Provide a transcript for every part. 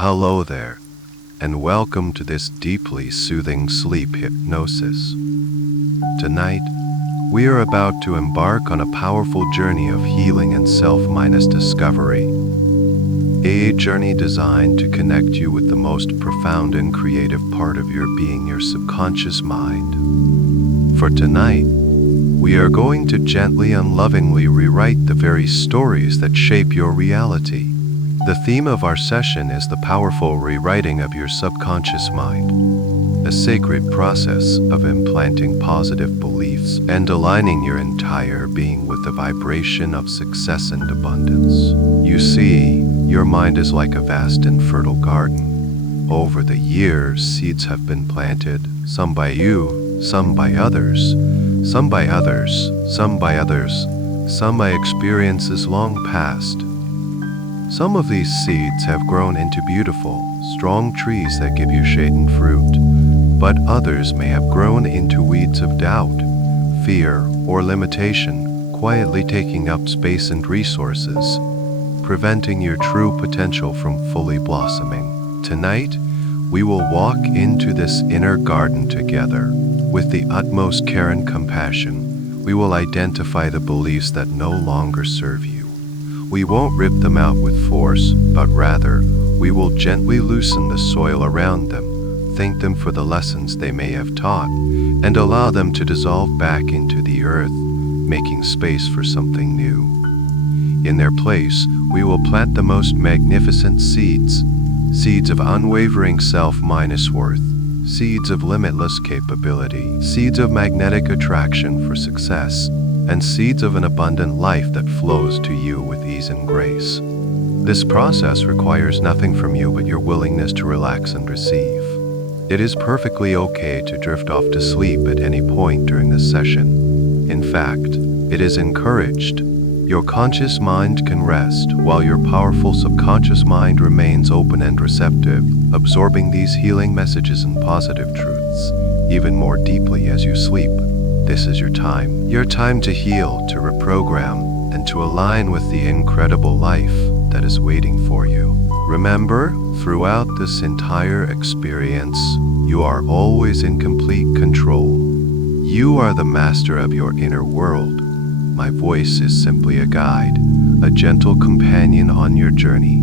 Hello there, and welcome to this deeply soothing sleep hypnosis. Tonight, we are about to embark on a powerful journey of healing and self-discovery. A journey designed to connect you with the most profound and creative part of your being, your subconscious mind. For tonight, we are going to gently and lovingly rewrite the very stories that shape your reality. The theme of our session is the powerful rewriting of your subconscious mind, a sacred process of implanting positive beliefs and aligning your entire being with the vibration of success and abundance. You see, your mind is like a vast and fertile garden. Over the years, seeds have been planted, some by you, some by others, some by others, some by others, some by experiences long past. Some of these seeds have grown into beautiful, strong trees that give you shade and fruit, but others may have grown into weeds of doubt, fear, or limitation, quietly taking up space and resources, preventing your true potential from fully blossoming. Tonight, we will walk into this inner garden together. With the utmost care and compassion, we will identify the beliefs that no longer serve you. We won't rip them out with force, but rather, we will gently loosen the soil around them, thank them for the lessons they may have taught, and allow them to dissolve back into the earth, making space for something new. In their place, we will plant the most magnificent seeds of unwavering self-worth, seeds of limitless capability, seeds of magnetic attraction for success, and seeds of an abundant life that flows to you with ease and grace. This process requires nothing from you but your willingness to relax and receive. It is perfectly okay to drift off to sleep at any point during this session. In fact, it is encouraged. Your conscious mind can rest while your powerful subconscious mind remains open and receptive, absorbing these healing messages and positive truths even more deeply as you sleep. This is your time to heal, to reprogram, and to align with the incredible life that is waiting for you. Remember, throughout this entire experience, you are always in complete control. You are the master of your inner world. My voice is simply a guide, a gentle companion on your journey.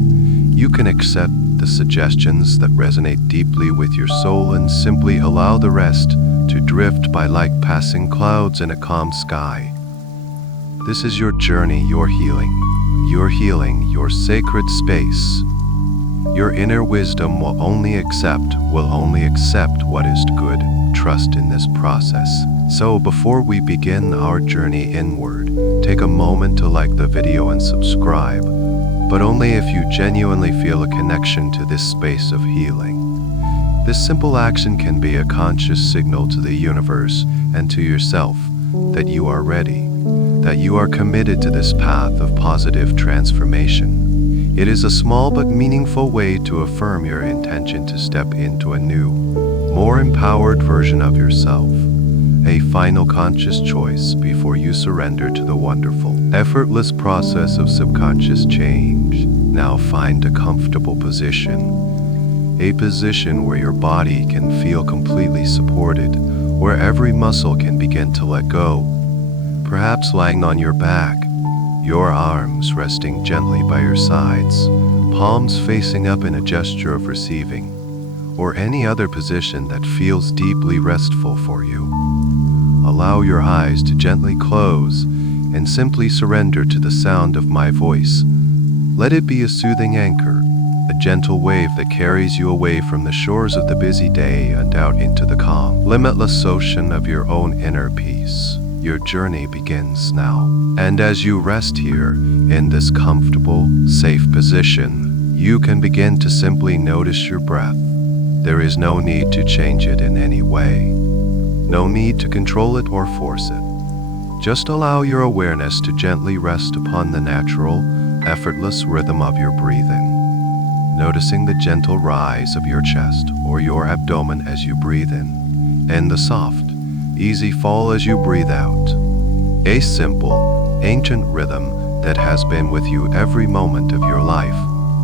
You can accept the suggestions that resonate deeply with your soul and simply allow the rest to drift by like passing clouds in a calm sky. This is your journey, your healing, your sacred space. Your inner wisdom will only accept what is good. Trust in this process. So before we begin our journey inward, take a moment to like the video and subscribe, but only if you genuinely feel a connection to this space of healing. This simple action can be a conscious signal to the universe and to yourself that you are ready, that you are committed to this path of positive transformation. It is a small but meaningful way to affirm your intention to step into a new, more empowered version of yourself. A final conscious choice before you surrender to the wonderful, effortless process of subconscious change. Now find a comfortable position. A position where your body can feel completely supported, where every muscle can begin to let go. Perhaps lying on your back, your arms resting gently by your sides, palms facing up in a gesture of receiving, or any other position that feels deeply restful for you. Allow your eyes to gently close and simply surrender to the sound of my voice. Let it be a soothing anchor, a gentle wave that carries you away from the shores of the busy day and out into the calm, limitless ocean of your own inner peace. Your journey begins now. And as you rest here, in this comfortable, safe position, you can begin to simply notice your breath. There is no need to change it in any way. No need to control it or force it. Just allow your awareness to gently rest upon the natural, effortless rhythm of your breathing. Noticing the gentle rise of your chest or your abdomen as you breathe in, and the soft, easy fall as you breathe out. A simple, ancient rhythm that has been with you every moment of your life,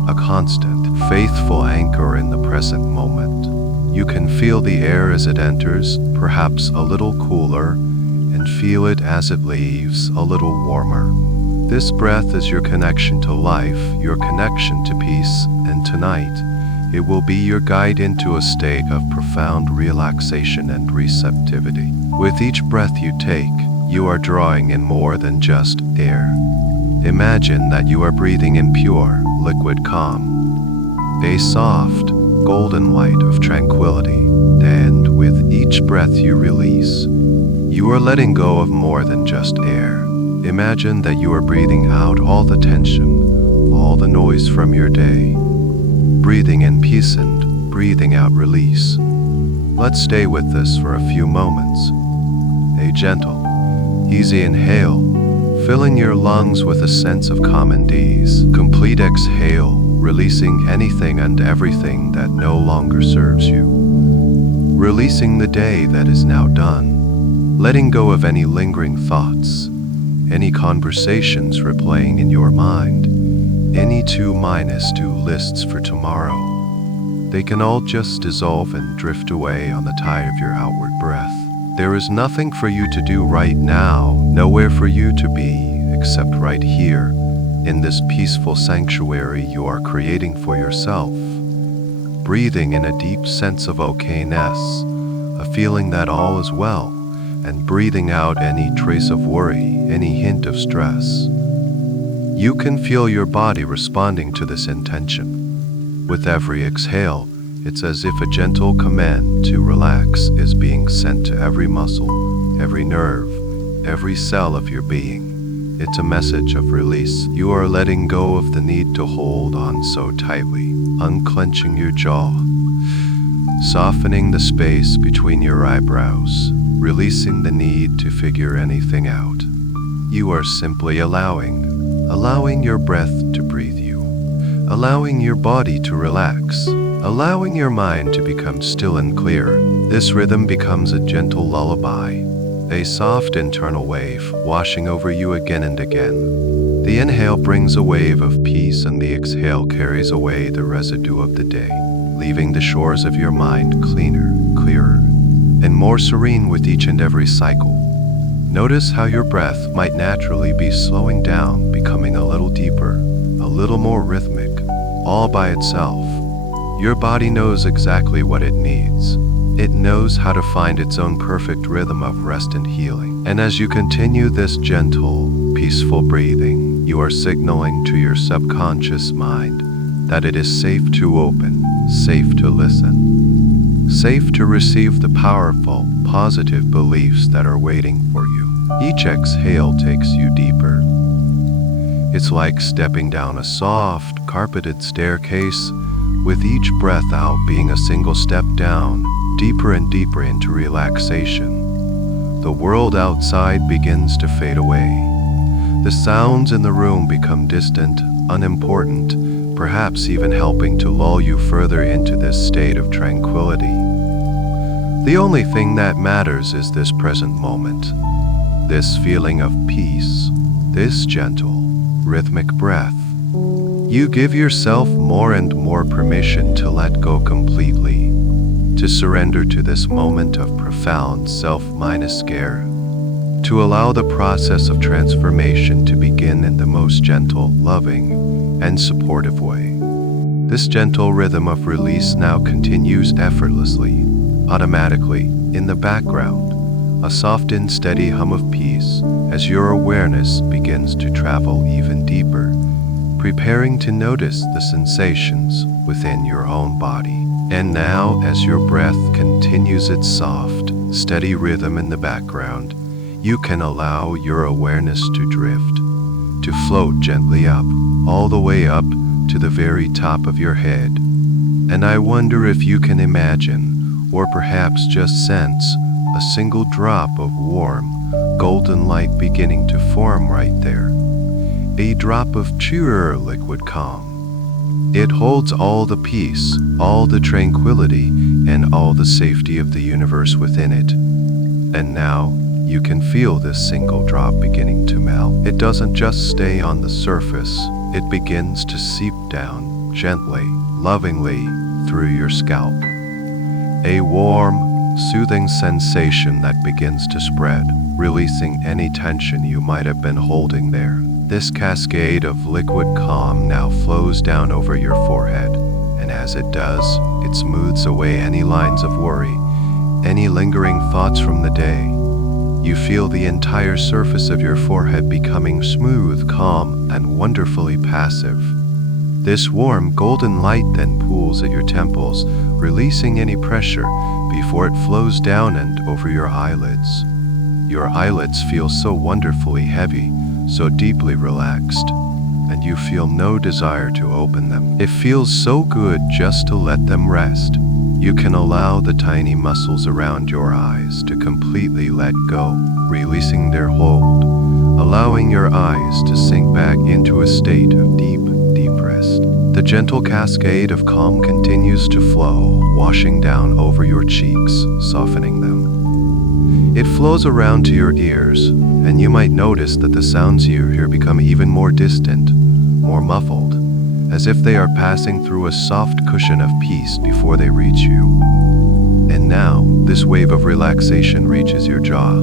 a constant, faithful anchor in the present moment. You can feel the air as it enters, perhaps a little cooler, and feel it as it leaves, a little warmer. This breath is your connection to life, your connection to peace, and tonight, it will be your guide into a state of profound relaxation and receptivity. With each breath you take, you are drawing in more than just air. Imagine that you are breathing in pure, liquid calm, a soft, golden light of tranquility, and with each breath you release, you are letting go of more than just air. Imagine that you are breathing out all the tension, all the noise from your day, breathing in peace and breathing out release. Let's stay with this for a few moments. A gentle, easy inhale, filling your lungs with a sense of calm and ease. Complete exhale, releasing anything and everything that no longer serves you. Releasing the day that is now done, letting go of any lingering thoughts, any conversations replaying in your mind, any 2-2 lists for tomorrow. They can all just dissolve and drift away on the tide of your outward breath. There is nothing for you to do right now, nowhere for you to be, except right here, in this peaceful sanctuary you are creating for yourself. Breathing in a deep sense of okayness, a feeling that all is well, and breathing out any trace of worry, any hint of stress. You can feel your body responding to this intention. With every exhale, it's as if a gentle command to relax is being sent to every muscle, every nerve, every cell of your being. It's a message of release. You are letting go of the need to hold on so tightly, unclenching your jaw, softening the space between your eyebrows, releasing the need to figure anything out. You are simply allowing your breath to breathe you, allowing your body to relax, allowing your mind to become still and clear. This rhythm becomes a gentle lullaby, a soft internal wave washing over you again and again. The inhale brings a wave of peace and the exhale carries away the residue of the day, leaving the shores of your mind cleaner, clearer, and more serene with each and every cycle. Notice how your breath might naturally be slowing down, becoming a little deeper, a little more rhythmic, all by itself. Your body knows exactly what it needs. It knows how to find its own perfect rhythm of rest and healing. And as you continue this gentle, peaceful breathing, you are signaling to your subconscious mind that it is safe to open, safe to listen, safe to receive the powerful, positive beliefs that are waiting for you. Each exhale takes you deeper. It's like stepping down a soft, carpeted staircase, with each breath out being a single step down, deeper and deeper into relaxation. The world outside begins to fade away. The sounds in the room become distant, unimportant, perhaps even helping to lull you further into this state of tranquility. The only thing that matters is this present moment, this feeling of peace, this gentle, rhythmic breath. You give yourself more and more permission to let go completely, to surrender to this moment of profound self-care, to allow the process of transformation to begin in the most gentle, loving, and supportive way. This gentle rhythm of release now continues effortlessly, automatically, in the background, a soft and steady hum of peace as your awareness begins to travel even deeper, preparing to notice the sensations within your own body. And now, as your breath continues its soft, steady rhythm in the background, you can allow your awareness to drift, to float gently up, all the way up to the very top of your head. And I wonder if you can imagine, or perhaps just sense, a single drop of warm, golden light beginning to form right there. A drop of pure liquid calm. It holds all the peace, all the tranquility, and all the safety of the universe within it. And now, you can feel this single drop beginning to melt. It doesn't just stay on the surface, it begins to seep down, gently, lovingly through your scalp. A warm, soothing sensation that begins to spread, releasing any tension you might have been holding there. This cascade of liquid calm now flows down over your forehead, and as it does, it smooths away any lines of worry, any lingering thoughts from the day. You feel the entire surface of your forehead becoming smooth, calm, and wonderfully passive. This warm, golden light then pools at your temples, releasing any pressure before it flows down and over your eyelids. Your eyelids feel so wonderfully heavy, so deeply relaxed, and you feel no desire to open them. It feels so good just to let them rest. You can allow the tiny muscles around your eyes to completely let go, releasing their hold, allowing your eyes to sink back into a state of deep rest. The gentle cascade of calm continues to flow, washing down over your cheeks, softening them. It flows around to your ears, and you might notice that the sounds you hear become even more distant, more muffled, as if they are passing through a soft cushion of peace before they reach you. And now, this wave of relaxation reaches your jaw.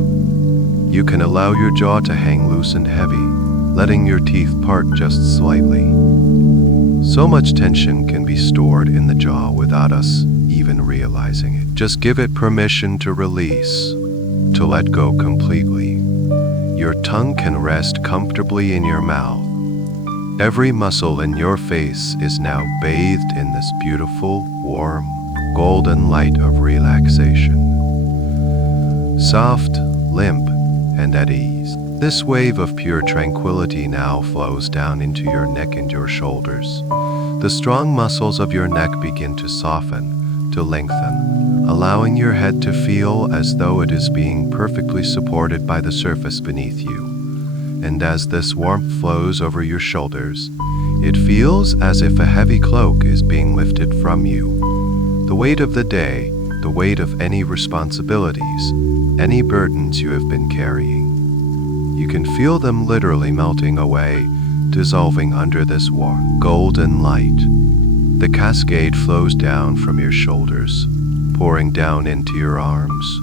You can allow your jaw to hang loose and heavy, letting your teeth part just slightly. So much tension can be stored in the jaw without us even realizing it. Just give it permission to release, to let go completely. Your tongue can rest comfortably in your mouth. Every muscle in your face is now bathed in this beautiful, warm, golden light of relaxation. Soft, limp, and at ease. This wave of pure tranquility now flows down into your neck and your shoulders. The strong muscles of your neck begin to soften, to lengthen, allowing your head to feel as though it is being perfectly supported by the surface beneath you. And as this warmth flows over your shoulders, it feels as if a heavy cloak is being lifted from you. The weight of the day, the weight of any responsibilities, any burdens you have been carrying. You can feel them literally melting away, dissolving under this warm, golden light. The cascade flows down from your shoulders, pouring down into your arms.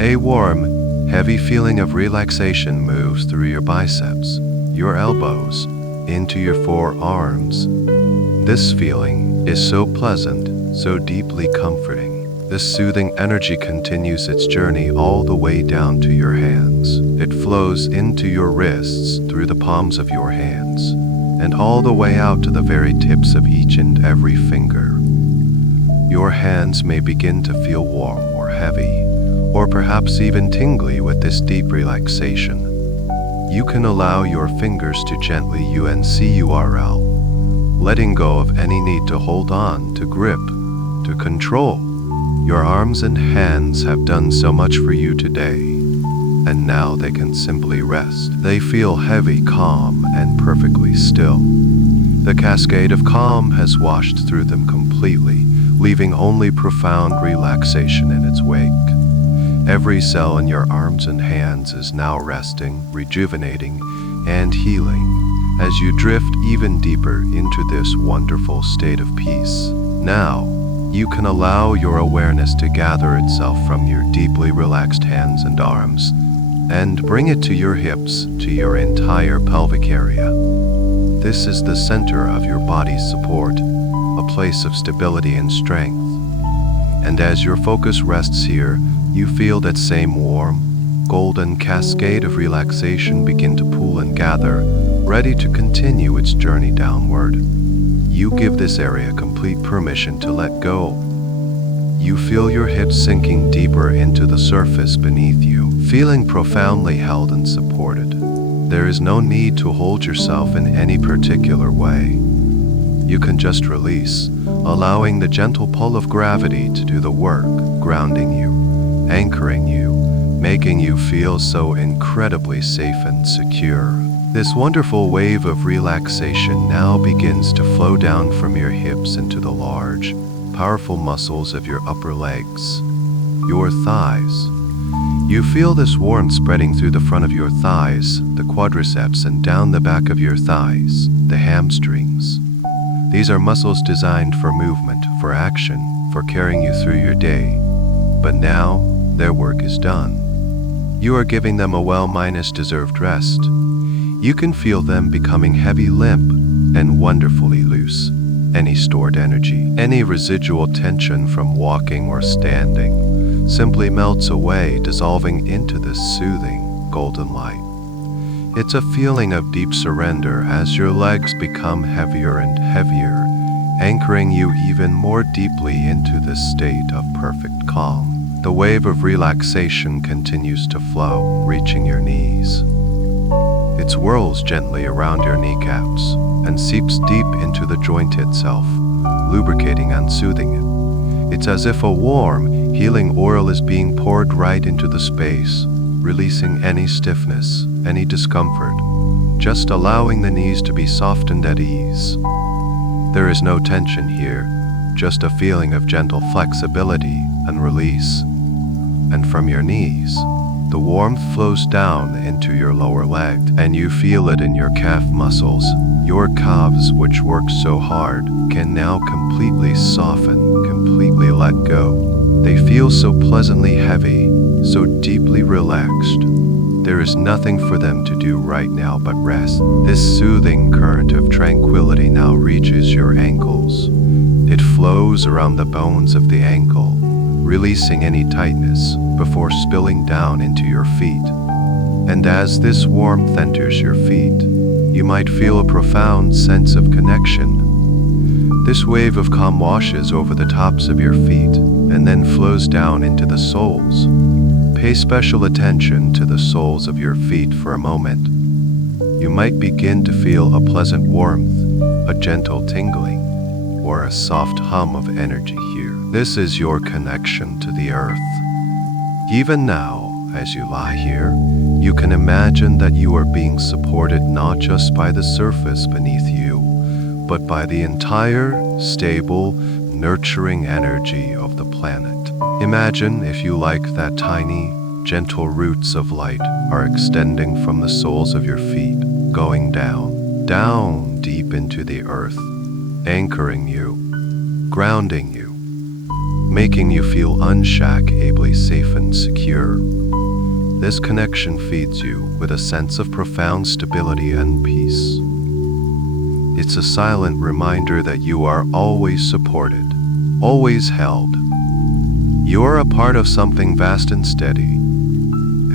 A warm, heavy feeling of relaxation moves through your biceps, your elbows, into your forearms. This feeling is so pleasant, so deeply comforting. This soothing energy continues its journey all the way down to your hands. It flows into your wrists, through the palms of your hands, and all the way out to the very tips of each and every finger. Your hands may begin to feel warm or heavy, or perhaps even tingly with this deep relaxation. You can allow your fingers to gently UNCURL, letting go of any need to hold on, to grip, to control. Your arms and hands have done so much for you today, and now they can simply rest. They feel heavy, calm, and perfectly still. The cascade of calm has washed through them completely, leaving only profound relaxation in its wake. Every cell in your arms and hands is now resting, rejuvenating, and healing as you drift even deeper into this wonderful state of peace. Now, you can allow your awareness to gather itself from your deeply relaxed hands and arms and bring it to your hips, to your entire pelvic area. This is the center of your body's support, a place of stability and strength. And as your focus rests here, you feel that same warm, golden cascade of relaxation begin to pool and gather, ready to continue its journey downward. You give this area complete permission to let go. You feel your hips sinking deeper into the surface beneath you, feeling profoundly held and supported. There is no need to hold yourself in any particular way. You can just release, allowing the gentle pull of gravity to do the work, grounding you, anchoring you, making you feel so incredibly safe and secure. This wonderful wave of relaxation now begins to flow down from your hips into the large, powerful muscles of your upper legs, your thighs. You feel this warmth spreading through the front of your thighs, the quadriceps, and down the back of your thighs, the hamstrings. These are muscles designed for movement, for action, for carrying you through your day. But now, their work is done. You are giving them a well-deserved rest. You can feel them becoming heavy, limp, and wonderfully loose. Any stored energy, any residual tension from walking or standing, simply melts away, dissolving into this soothing, golden light. It's a feeling of deep surrender as your legs become heavier and heavier, anchoring you even more deeply into this state of perfect calm. The wave of relaxation continues to flow, reaching your knees. It swirls gently around your kneecaps and seeps deep into the joint itself, lubricating and soothing it. It's as if a warm, healing oil is being poured right into the space, releasing any stiffness, any discomfort, just allowing the knees to be softened at ease. There is no tension here, just a feeling of gentle flexibility and release. And from your knees, the warmth flows down into your lower leg, and you feel it in your calf muscles. Your calves, which work so hard, can now completely soften, completely let go. They feel so pleasantly heavy, so deeply relaxed. There is nothing for them to do right now but rest. This soothing current of tranquility now reaches your ankles. It flows around the bones of the ankle, releasing any tightness before spilling down into your feet. And as this warmth enters your feet, you might feel a profound sense of connection. This wave of calm washes over the tops of your feet and then flows down into the soles. Pay special attention to the soles of your feet for a moment. You might begin to feel a pleasant warmth, a gentle tingling, or a soft hum of energy here. This is your connection to the earth. Even now, as you lie here, you can imagine that you are being supported not just by the surface beneath you, but by the entire, stable, nurturing energy of the planet. Imagine, if you like, that tiny, gentle roots of light are extending from the soles of your feet, going down deep into the earth, anchoring you, grounding you, making you feel unshakably safe and secure. This connection feeds you with a sense of profound stability and peace. It's a silent reminder that you are always supported, always held. You're a part of something vast and steady.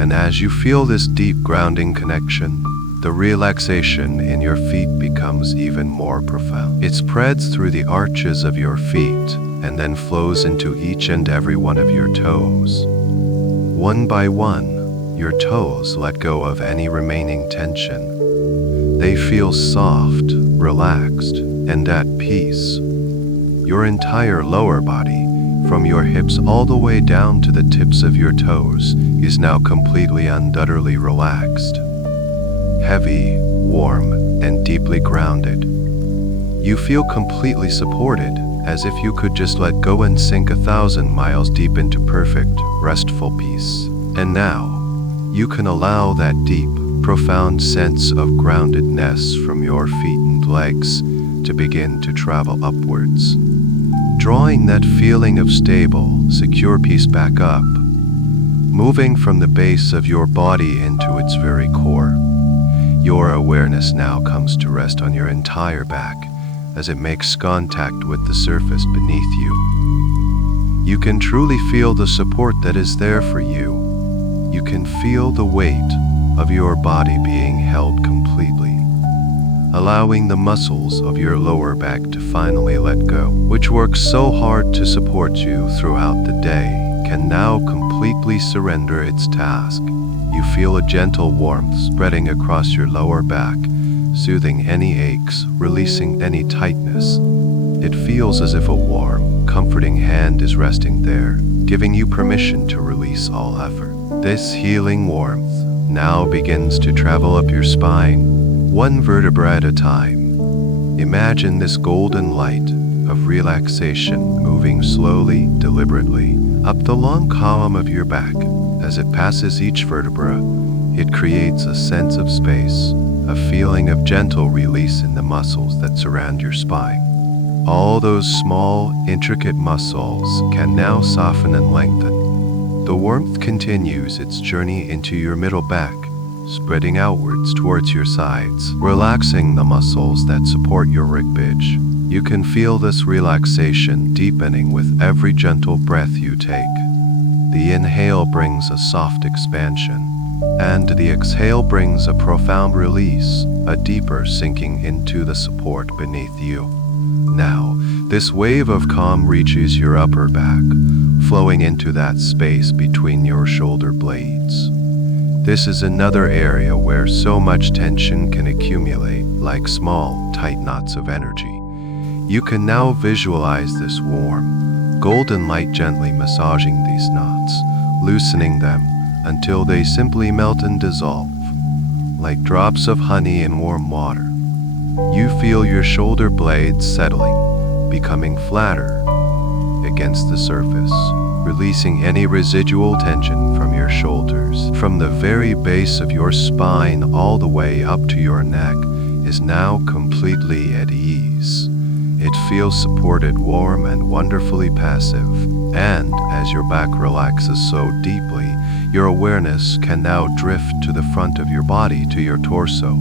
And as you feel this deep grounding connection, the relaxation in your feet becomes even more profound. It spreads through the arches of your feet and then flows into each and every one of your toes. One by one, your toes let go of any remaining tension. They feel soft, relaxed, and at peace. Your entire lower body, from your hips all the way down to the tips of your toes, is now completely and utterly relaxed. Heavy, warm, and deeply grounded. You feel completely supported, as if you could just let go and sink 1,000 miles deep into perfect, restful peace. And now, you can allow that deep, profound sense of groundedness from your feet and legs to begin to travel upwards, drawing that feeling of stable, secure peace back up, moving from the base of your body into its very core. Your awareness now comes to rest on your entire back as it makes contact with the surface beneath you. You can truly feel the support that is there for you. You can feel the weight of your body being held completely, allowing the muscles of your lower back to finally let go, which works so hard to support you throughout the day, can now completely surrender its task. You feel a gentle warmth spreading across your lower back, soothing any aches, releasing any tightness. It feels as if a warm, comforting hand is resting there, giving you permission to release all effort. This healing warmth now begins to travel up your spine, one vertebra at a time. Imagine this golden light of relaxation moving slowly, deliberately, up the long column of your back. As it passes each vertebra, it creates a sense of space, a feeling of gentle release in the muscles that surround your spine. All those small, intricate muscles can now soften and lengthen. The warmth continues its journey into your middle back, spreading outwards towards your sides, relaxing the muscles that support your ribcage. You can feel this relaxation deepening with every gentle breath you take. The inhale brings a soft expansion, and the exhale brings a profound release, a deeper sinking into the support beneath you. Now, this wave of calm reaches your upper back, flowing into that space between your shoulder blades. This is another area where so much tension can accumulate, like small, tight knots of energy. You can now visualize this warm, golden light gently massaging these knots, loosening them until they simply melt and dissolve, like drops of honey in warm water. You feel your shoulder blades settling, becoming flatter against the surface, releasing any residual tension from your shoulders. From the very base of your spine all the way up to your neck is now completely at ease. It feels supported, warm, and wonderfully passive. And as your back relaxes so deeply, your awareness can now drift to the front of your body, to your torso.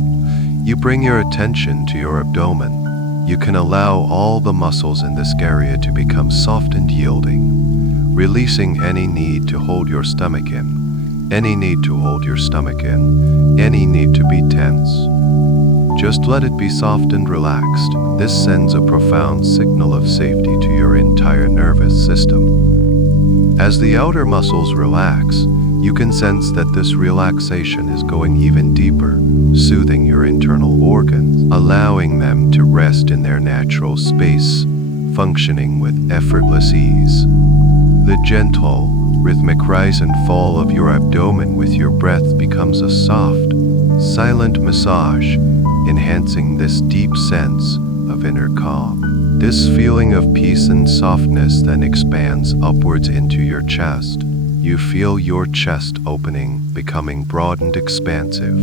You bring your attention to your abdomen. You can allow all the muscles in this area to become soft and yielding, releasing any need to hold your stomach in, any need to hold your stomach in, any need to be tense. Just let it be soft and relaxed. This sends a profound signal of safety to your entire nervous system. As the outer muscles relax, you can sense that this relaxation is going even deeper, soothing your internal organs, allowing them to rest in their natural space, functioning with effortless ease. The gentle, rhythmic rise and fall of your abdomen with your breath becomes a soft, silent massage, enhancing this deep sense of inner calm. This feeling of peace and softness then expands upwards into your chest. You feel your chest opening, becoming broad and expansive.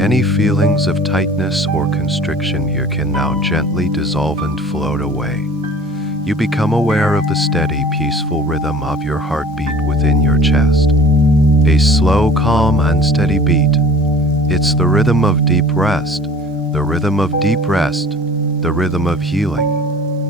Any feelings of tightness or constriction here can now gently dissolve and float away. You become aware of the steady, peaceful rhythm of your heartbeat within your chest. A slow, calm, and steady beat. It's the rhythm of deep rest, the rhythm of deep rest, the rhythm of healing.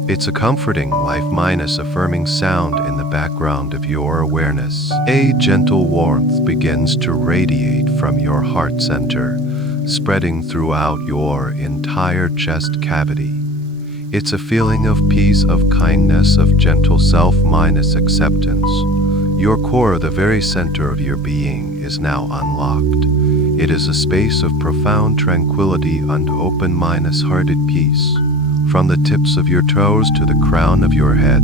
It's a comforting, life-affirming sound in the background of your awareness. A gentle warmth begins to radiate from your heart center, spreading throughout your entire chest cavity. It's a feeling of peace, of kindness, of gentle self-acceptance. Your core, the very center of your being, is now unlocked. It is a space of profound tranquility and open-hearted peace. From the tips of your toes to the crown of your head,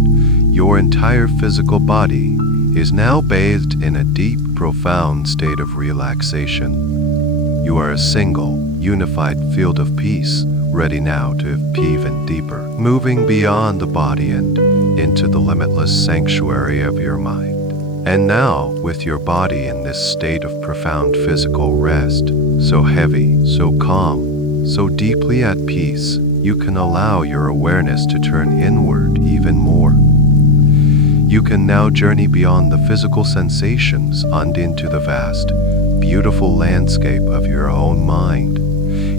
your entire physical body is now bathed in a deep, profound state of relaxation. You are a single, unified field of peace, ready now to be even deeper, moving beyond the body and into the limitless sanctuary of your mind. And now, with your body in this state of profound physical rest, so heavy, so calm, so deeply at peace, you can allow your awareness to turn inward even more. You can now journey beyond the physical sensations and into the vast, beautiful landscape of your own mind.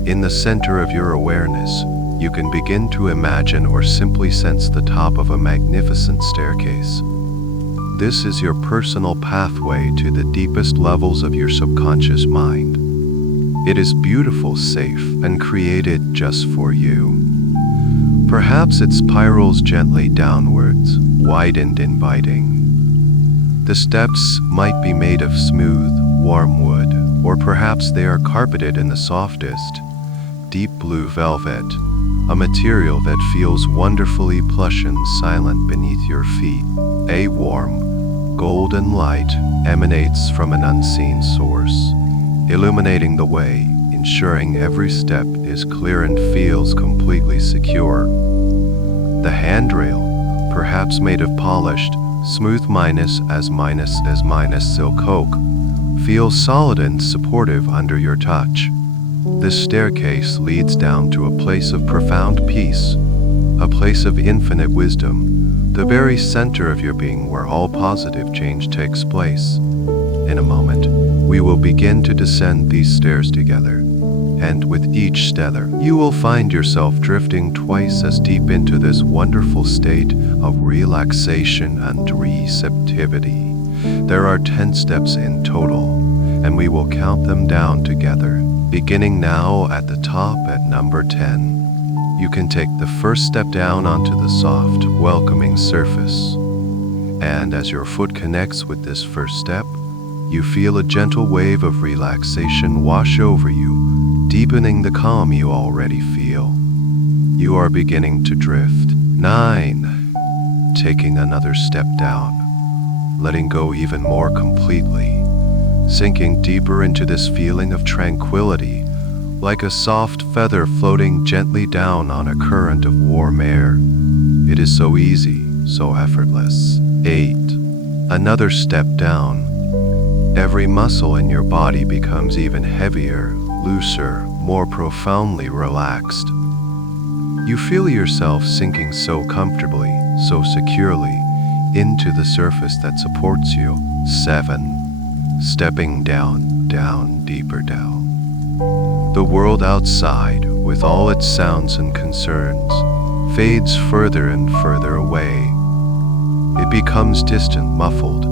In the center of your awareness, you can begin to imagine or simply sense the top of a magnificent staircase. This is your personal pathway to the deepest levels of your subconscious mind. It is beautiful, safe, and created just for you. Perhaps it spirals gently downwards, wide and inviting. The steps might be made of smooth, warm wood, or perhaps they are carpeted in the softest, deep blue velvet, a material that feels wonderfully plush and silent beneath your feet. A warm, golden light emanates from an unseen source, illuminating the way, ensuring every step is clear and feels completely secure. The handrail, perhaps made of polished, smooth silk oak, feels solid and supportive under your touch. This staircase leads down to a place of profound peace, a place of infinite wisdom, the very center of your being where all positive change takes place. In a moment, we will begin to descend these stairs together, and with each step, you will find yourself drifting twice as deep into this wonderful state of relaxation and receptivity. There are 10 steps in total, and we will count them down together, beginning now at the top at number 10. You can take the first step down onto the soft, welcoming surface. And as your foot connects with this first step, you feel a gentle wave of relaxation wash over you, deepening the calm you already feel. You are beginning to drift. 9. Taking another step down, letting go even more completely, sinking deeper into this feeling of tranquility, like a soft feather floating gently down on a current of warm air. It is so easy, so effortless. 8. Another step down. Every muscle in your body becomes even heavier, looser, more profoundly relaxed. You feel yourself sinking so comfortably, so securely, into the surface that supports you. 7. Stepping down, deeper down. The world outside, with all its sounds and concerns, fades further and further away. It becomes distant, muffled,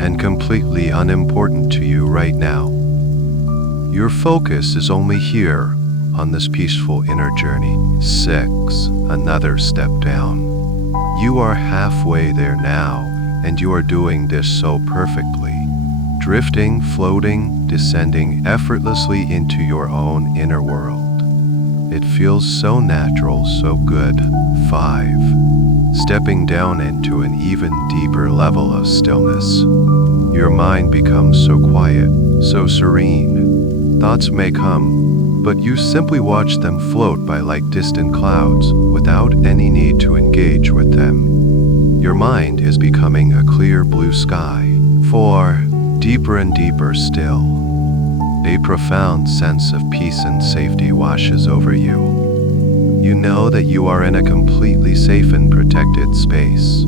and completely unimportant to you right now. Your focus is only here, on this peaceful inner journey. 6. Another step down. You are halfway there now, and you are doing this so perfectly. Drifting, floating, descending effortlessly into your own inner world. It feels so natural, so good. 5. Stepping down into an even deeper level of stillness. Your mind becomes so quiet, so serene. Thoughts may come, but you simply watch them float by like distant clouds without any need to engage with them. Your mind is becoming a clear blue sky. 4. Deeper and deeper still. A profound sense of peace and safety washes over you. You know that you are in a completely safe and protected space.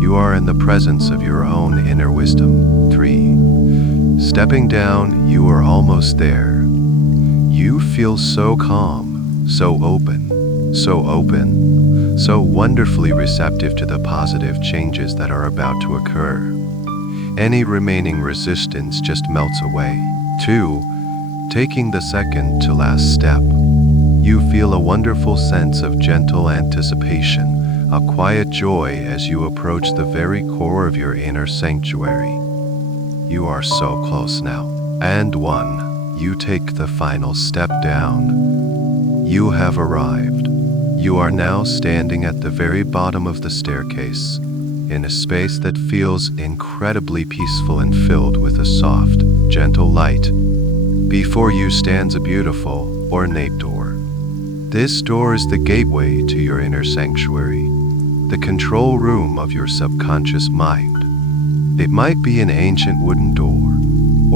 You are in the presence of your own inner wisdom. 3. Stepping down, you are almost there. You feel so calm, so open, so wonderfully receptive to the positive changes that are about to occur. Any remaining resistance just melts away. 2. Taking the second to last step. You feel a wonderful sense of gentle anticipation, a quiet joy as you approach the very core of your inner sanctuary. You are so close now. And 1. You take the final step down. You have arrived. You are now standing at the very bottom of the staircase, in a space that feels incredibly peaceful and filled with a soft, gentle light. Before you stands a beautiful, ornate door. This door is the gateway to your inner sanctuary, the control room of your subconscious mind. It might be an ancient wooden door,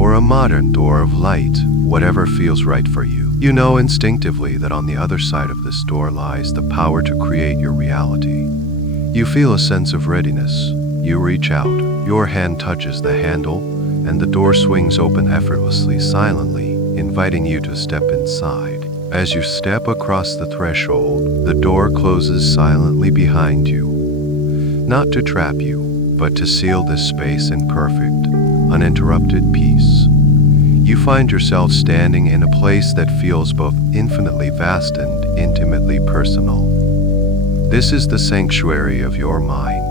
or a modern door of light, whatever feels right for you. You know instinctively that on the other side of this door lies the power to create your reality. You feel a sense of readiness. You reach out, your hand touches the handle, and the door swings open effortlessly, silently, inviting you to step inside. As you step across the threshold, the door closes silently behind you, not to trap you, but to seal this space in perfect, uninterrupted peace. You find yourself standing in a place that feels both infinitely vast and intimately personal. This is the sanctuary of your mind.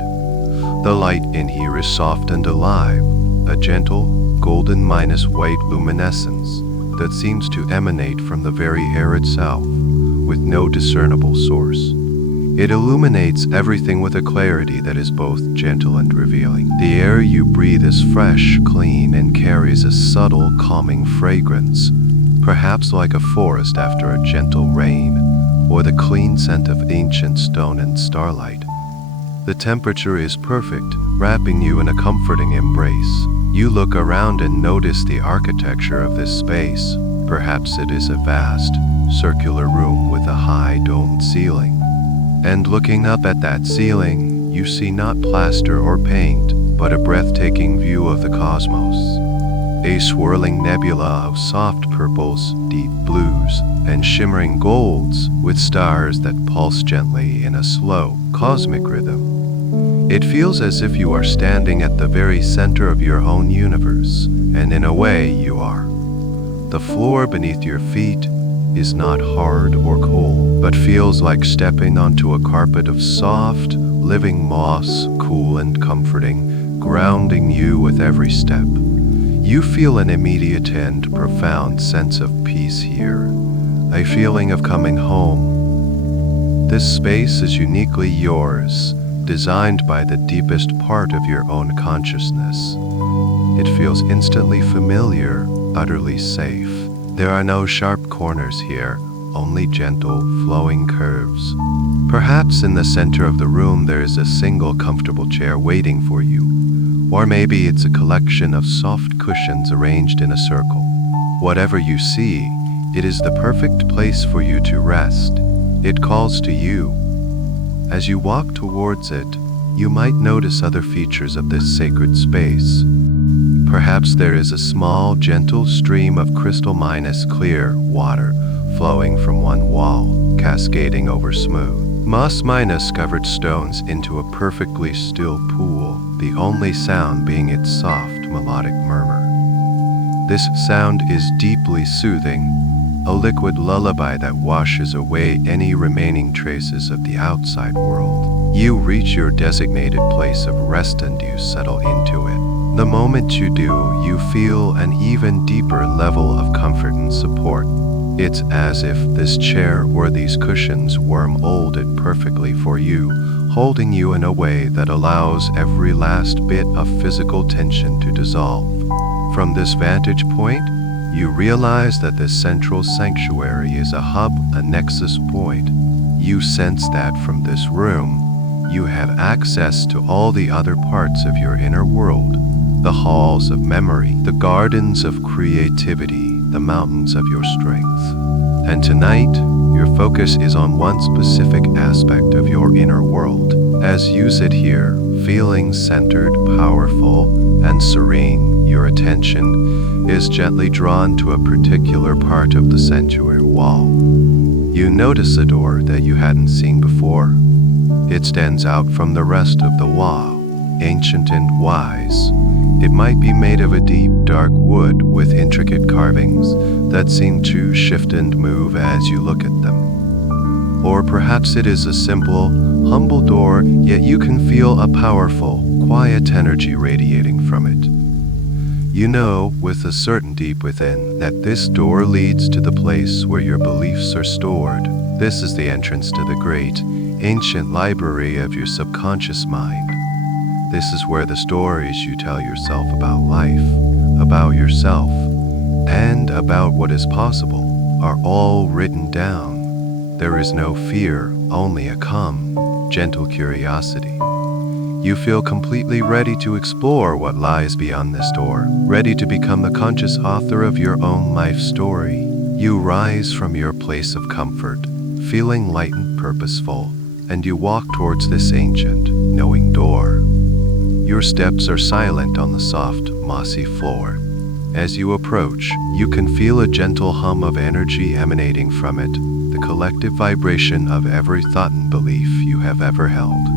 The light in here is soft and alive, a gentle, golden minus white luminescence that seems to emanate from the very air itself, with no discernible source. It illuminates everything with a clarity that is both gentle and revealing. The air you breathe is fresh, clean, and carries a subtle, calming fragrance, perhaps like a forest after a gentle rain, or the clean scent of ancient stone and starlight. The temperature is perfect, wrapping you in a comforting embrace. You look around and notice the architecture of this space. Perhaps it is a vast, circular room with a high domed ceiling. And looking up at that ceiling, you see not plaster or paint, but a breathtaking view of the cosmos. A swirling nebula of soft purples, deep blues, and shimmering golds with stars that pulse gently in a slow, cosmic rhythm. It feels as if you are standing at the very center of your own universe, and in a way you are. The floor beneath your feet is not hard or cold, but feels like stepping onto a carpet of soft, living moss, cool and comforting, grounding you with every step. You feel an immediate and profound sense of peace here, a feeling of coming home. This space is uniquely yours, designed by the deepest part of your own consciousness. It feels instantly familiar, utterly safe. There are no sharp corners here, only gentle, flowing curves. Perhaps in the center of the room there is a single comfortable chair waiting for you. Or maybe it's a collection of soft cushions arranged in a circle. Whatever you see, it is the perfect place for you to rest. It calls to you. As you walk towards it, you might notice other features of this sacred space. Perhaps there is a small, gentle stream of crystal-clear water flowing from one wall, cascading over smooth, moss-covered stones into a perfectly still pool, the only sound being its soft, melodic murmur. This sound is deeply soothing, a liquid lullaby that washes away any remaining traces of the outside world. You reach your designated place of rest and you settle into it. The moment you do, you feel an even deeper level of comfort and support. It's as if this chair or these cushions were molded perfectly for you, holding you in a way that allows every last bit of physical tension to dissolve. From this vantage point, you realize that this central sanctuary is a hub, a nexus point. You sense that from this room, you have access to all the other parts of your inner world, the halls of memory, the gardens of creativity, the mountains of your strength. And tonight, your focus is on one specific aspect of your inner world. As you sit here, feeling centered, powerful, and serene, your attention is gently drawn to a particular part of the sanctuary wall. You notice a door that you hadn't seen before. It stands out from the rest of the wall, ancient and wise. It might be made of a deep, dark wood with intricate carvings that seem to shift and move as you look at them. Or perhaps it is a simple, humble door, yet you can feel a powerful, quiet energy radiating from it. You know with a certainty within that this door leads to the place where your beliefs are stored. This is the entrance to the great, ancient library of your subconscious mind. This is where the stories you tell yourself about life, about yourself, and about what is possible are all written down. There is no fear, only a calm, gentle curiosity. You feel completely ready to explore what lies beyond this door, ready to become the conscious author of your own life story. You rise from your place of comfort, feeling light and purposeful, and you walk towards this ancient, knowing door. Your steps are silent on the soft, mossy floor. As you approach, you can feel a gentle hum of energy emanating from it, the collective vibration of every thought and belief you have ever held.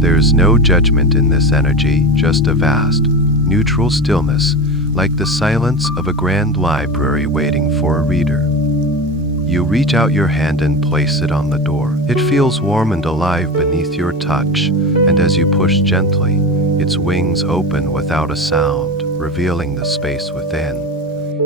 There's no judgment in this energy, just a vast, neutral stillness, like the silence of a grand library waiting for a reader. You reach out your hand and place it on the door. It feels warm and alive beneath your touch, and as you push gently, its wings open without a sound, revealing the space within.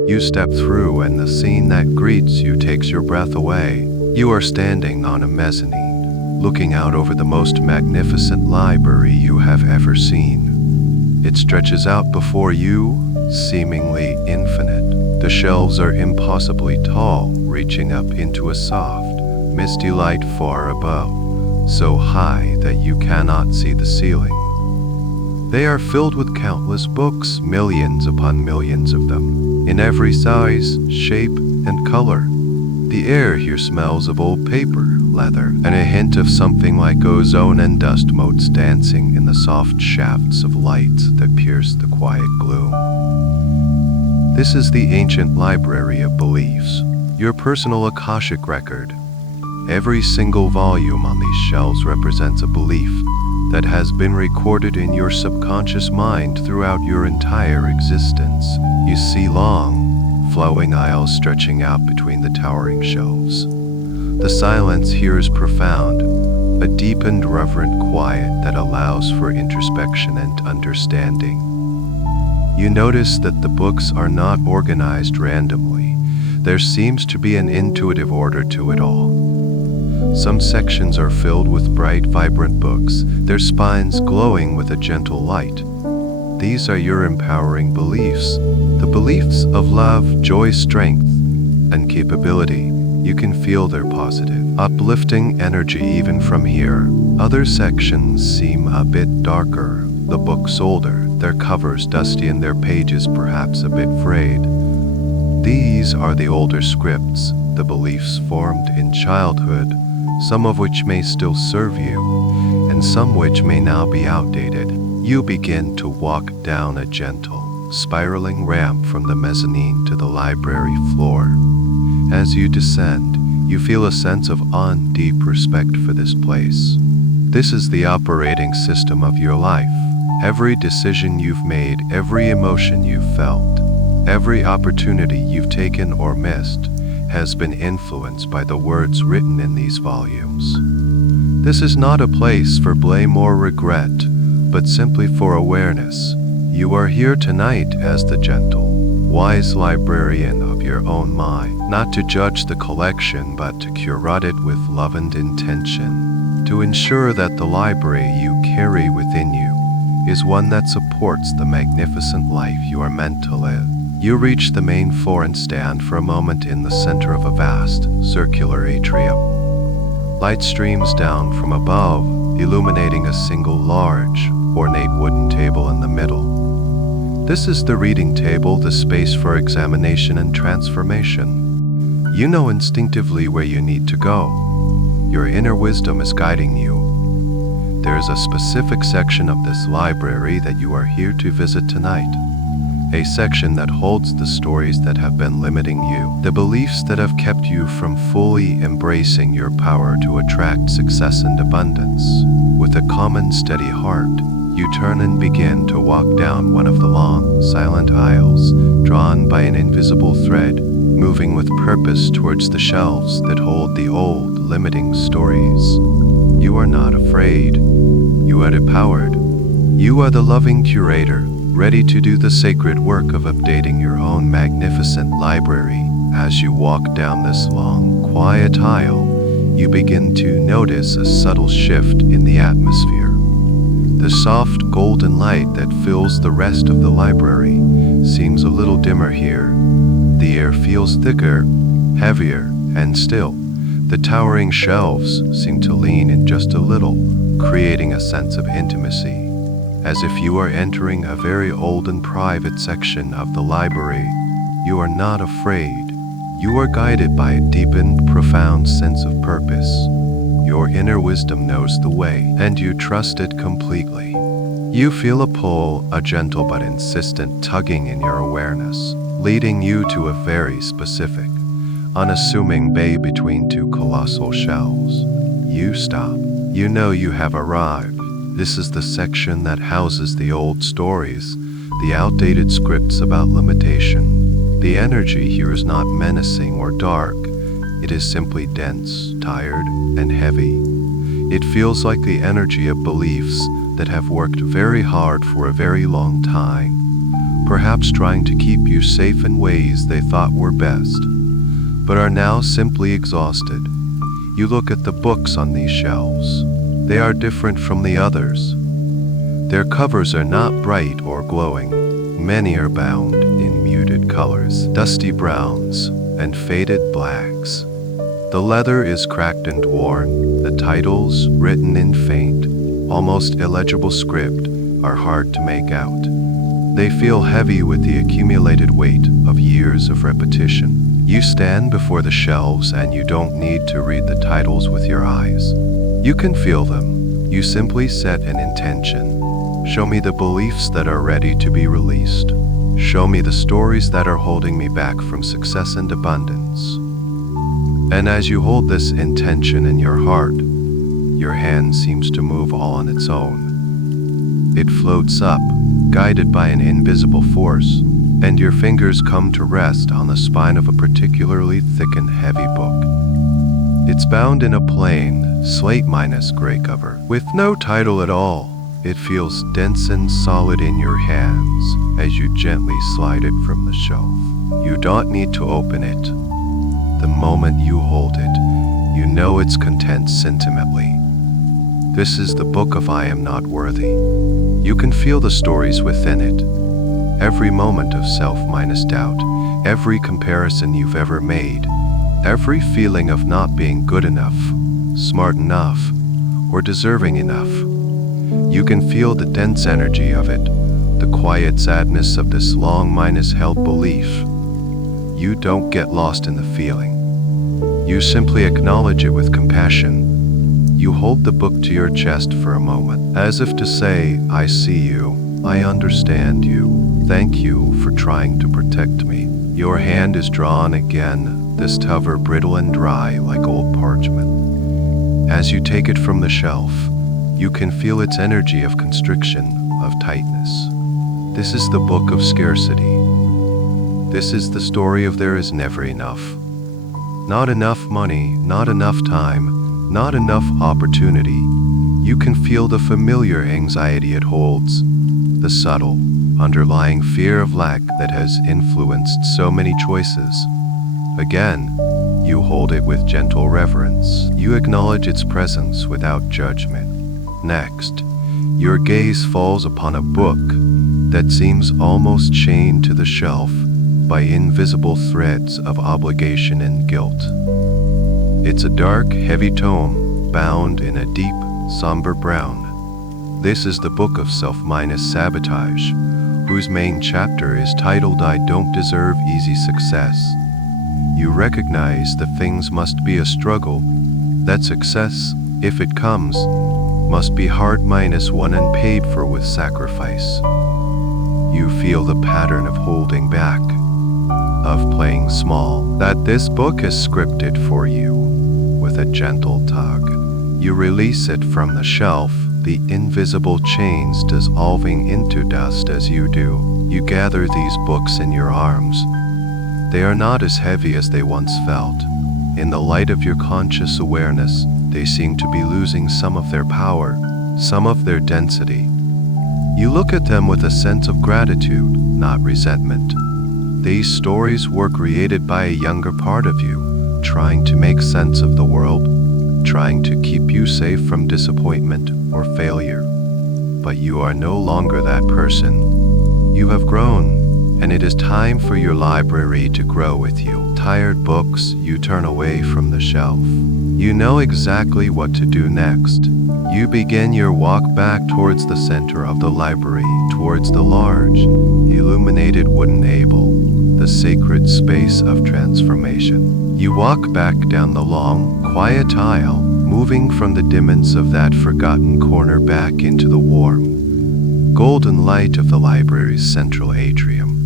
You step through and the scene that greets you takes your breath away. You are standing on a mezzanine, looking out over the most magnificent library you have ever seen. It stretches out before you, seemingly infinite. The shelves are impossibly tall, reaching up into a soft, misty light far above, so high that you cannot see the ceiling. They are filled with countless books, millions upon millions of them, in every size, shape, and color. The air here smells of old paper, leather, and a hint of something like ozone and dust motes dancing in the soft shafts of light that pierce the quiet gloom. This is the ancient library of beliefs, your personal Akashic record. Every single volume on these shelves represents a belief that has been recorded in your subconscious mind throughout your entire existence. You see long, flowing aisles stretching out between the towering shelves. The silence here is profound, a deep and reverent quiet that allows for introspection and understanding. You notice that the books are not organized randomly. There seems to be an intuitive order to it all. Some sections are filled with bright, vibrant books, their spines glowing with a gentle light. These are your empowering beliefs, the beliefs of love, joy, strength, and capability. You can feel their positive, uplifting energy even from here. Other sections seem a bit darker, the books older, their covers dusty and their pages perhaps a bit frayed. These are the older scripts, the beliefs formed in childhood, some of which may still serve you, and some which may now be outdated. You begin to walk down a gentle, spiraling ramp from the mezzanine to the library floor. As you descend, you feel a sense of awe and deep respect for this place. This is the operating system of your life. Every decision you've made, every emotion you've felt, every opportunity you've taken or missed has been influenced by the words written in these volumes. This is not a place for blame or regret, but simply for awareness. You are here tonight as the gentle, wise librarian of your own mind, not to judge the collection but to curate it with love and intention, to ensure that the library you carry within you is one that supports the magnificent life you are meant to live. You reach the main floor and stand for a moment in the center of a vast, circular atrium. Light streams down from above, illuminating a single large, ornate wooden table in the middle. This is the reading table, the space for examination and transformation. You know instinctively where you need to go. Your inner wisdom is guiding you. There is a specific section of this library that you are here to visit tonight. A section that holds the stories that have been limiting you, the beliefs that have kept you from fully embracing your power to attract success and abundance. With a calm and steady heart, you turn and begin to walk down one of the long, silent aisles, drawn by an invisible thread, moving with purpose towards the shelves that hold the old, limiting stories. You are not afraid. You are empowered. You are the loving curator, ready to do the sacred work of updating your own magnificent library. As you walk down this long, quiet aisle, you begin to notice a subtle shift in the atmosphere. The soft golden light that fills the rest of the library seems a little dimmer here. The air feels thicker, heavier, and still. The towering shelves seem to lean in just a little, creating a sense of intimacy, as if you are entering a very old and private section of the library. You are not afraid. You are guided by a deep and profound sense of purpose. Your inner wisdom knows the way, and you trust it completely. You feel a pull, a gentle but insistent tugging in your awareness, leading you to a very specific, unassuming bay between two colossal shelves. You stop. You know you have arrived. This is the section that houses the old stories, the outdated scripts about limitation. The energy here is not menacing or dark. It is simply dense, tired, and heavy. It feels like the energy of beliefs that have worked very hard for a very long time, perhaps trying to keep you safe in ways they thought were best, but are now simply exhausted. You look at the books on these shelves. They are different from the others. Their covers are not bright or glowing. Many are bound in muted colors, dusty browns, and faded blacks. The leather is cracked and worn. The titles, written in faint, almost illegible script, are hard to make out. They feel heavy with the accumulated weight of years of repetition. You stand before the shelves and you don't need to read the titles with your eyes. You can feel them. You simply set an intention. Show me the beliefs that are ready to be released. Show me the stories that are holding me back from success and abundance. And as you hold this intention in your heart, your hand seems to move all on its own. It floats up, guided by an invisible force, and your fingers come to rest on the spine of a particularly thick and heavy book. It's bound in a plain, slate-gray cover, with no title at all. It feels dense and solid in your hands as you gently slide it from the shelf. You don't need to open it. The moment you hold it, you know its contents intimately. This is the book of I Am Not Worthy. You can feel the stories within it. Every moment of self-doubt, every comparison you've ever made, every feeling of not being good enough, smart enough, or deserving enough. You can feel the dense energy of it, the quiet sadness of this long-held belief. You don't get lost in the feeling. You simply acknowledge it with compassion. You hold the book to your chest for a moment, as if to say, I see you, I understand you, thank you for trying to protect me. Your hand is drawn again, this cover brittle and dry like old parchment. As you take it from the shelf, you can feel its energy of constriction, of tightness. This is the book of scarcity. This is the story of there is never enough. Not enough money, not enough time, not enough opportunity. You can feel the familiar anxiety it holds, the subtle, underlying fear of lack that has influenced so many choices. Again, you hold it with gentle reverence. You acknowledge its presence without judgment. Next, your gaze falls upon a book that seems almost chained to the shelf by invisible threads of obligation and guilt. It's a dark, heavy tome bound in a deep, somber brown. This is the book of self-sabotage, whose main chapter is titled I Don't Deserve Easy Success. You recognize that things must be a struggle, that success, if it comes, must be hard-won and paid for with sacrifice. You feel the pattern of holding back, of playing small, that this book is scripted for you. With a gentle tug, you release it from the shelf, the invisible chains dissolving into dust as you do. You gather these books in your arms. They are not as heavy as they once felt. In the light of your conscious awareness, they seem to be losing some of their power, some of their density. You look at them with a sense of gratitude, not resentment. These stories were created by a younger part of you, trying to make sense of the world, trying to keep you safe from disappointment or failure. But you are no longer that person. You have grown, and it is time for your library to grow with you. Tired books, you turn away from the shelf. You know exactly what to do next. You begin your walk back towards the center of the library, towards the large, illuminated wooden table, the sacred space of transformation. You walk back down the long, quiet aisle, moving from the dimness of that forgotten corner back into the warm, golden light of the library's central atrium.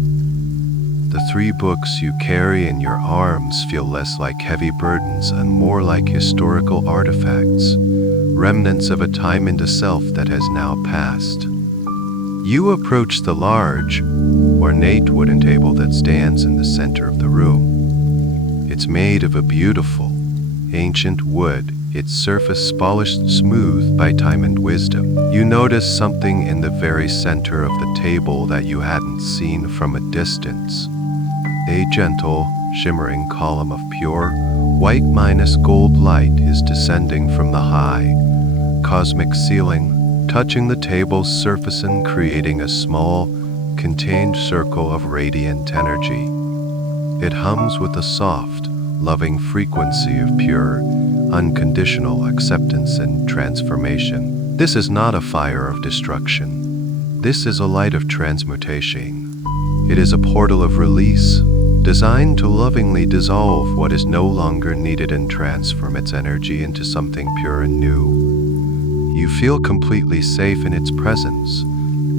The 3 books you carry in your arms feel less like heavy burdens and more like historical artifacts, remnants of a time into self that has now passed. You approach the large, ornate wooden table that stands in the center of the room. It's made of a beautiful, ancient wood, its surface polished smooth by time and wisdom. You notice something in the very center of the table that you hadn't seen from a distance. A gentle, shimmering column of pure, white-gold light is descending from the high, cosmic ceiling, touching the table's surface and creating a small, contained circle of radiant energy. It hums with a soft, loving frequency of pure, unconditional acceptance and transformation. This is not a fire of destruction. This is a light of transmutation. It is a portal of release, designed to lovingly dissolve what is no longer needed and transform its energy into something pure and new. You feel completely safe in its presence.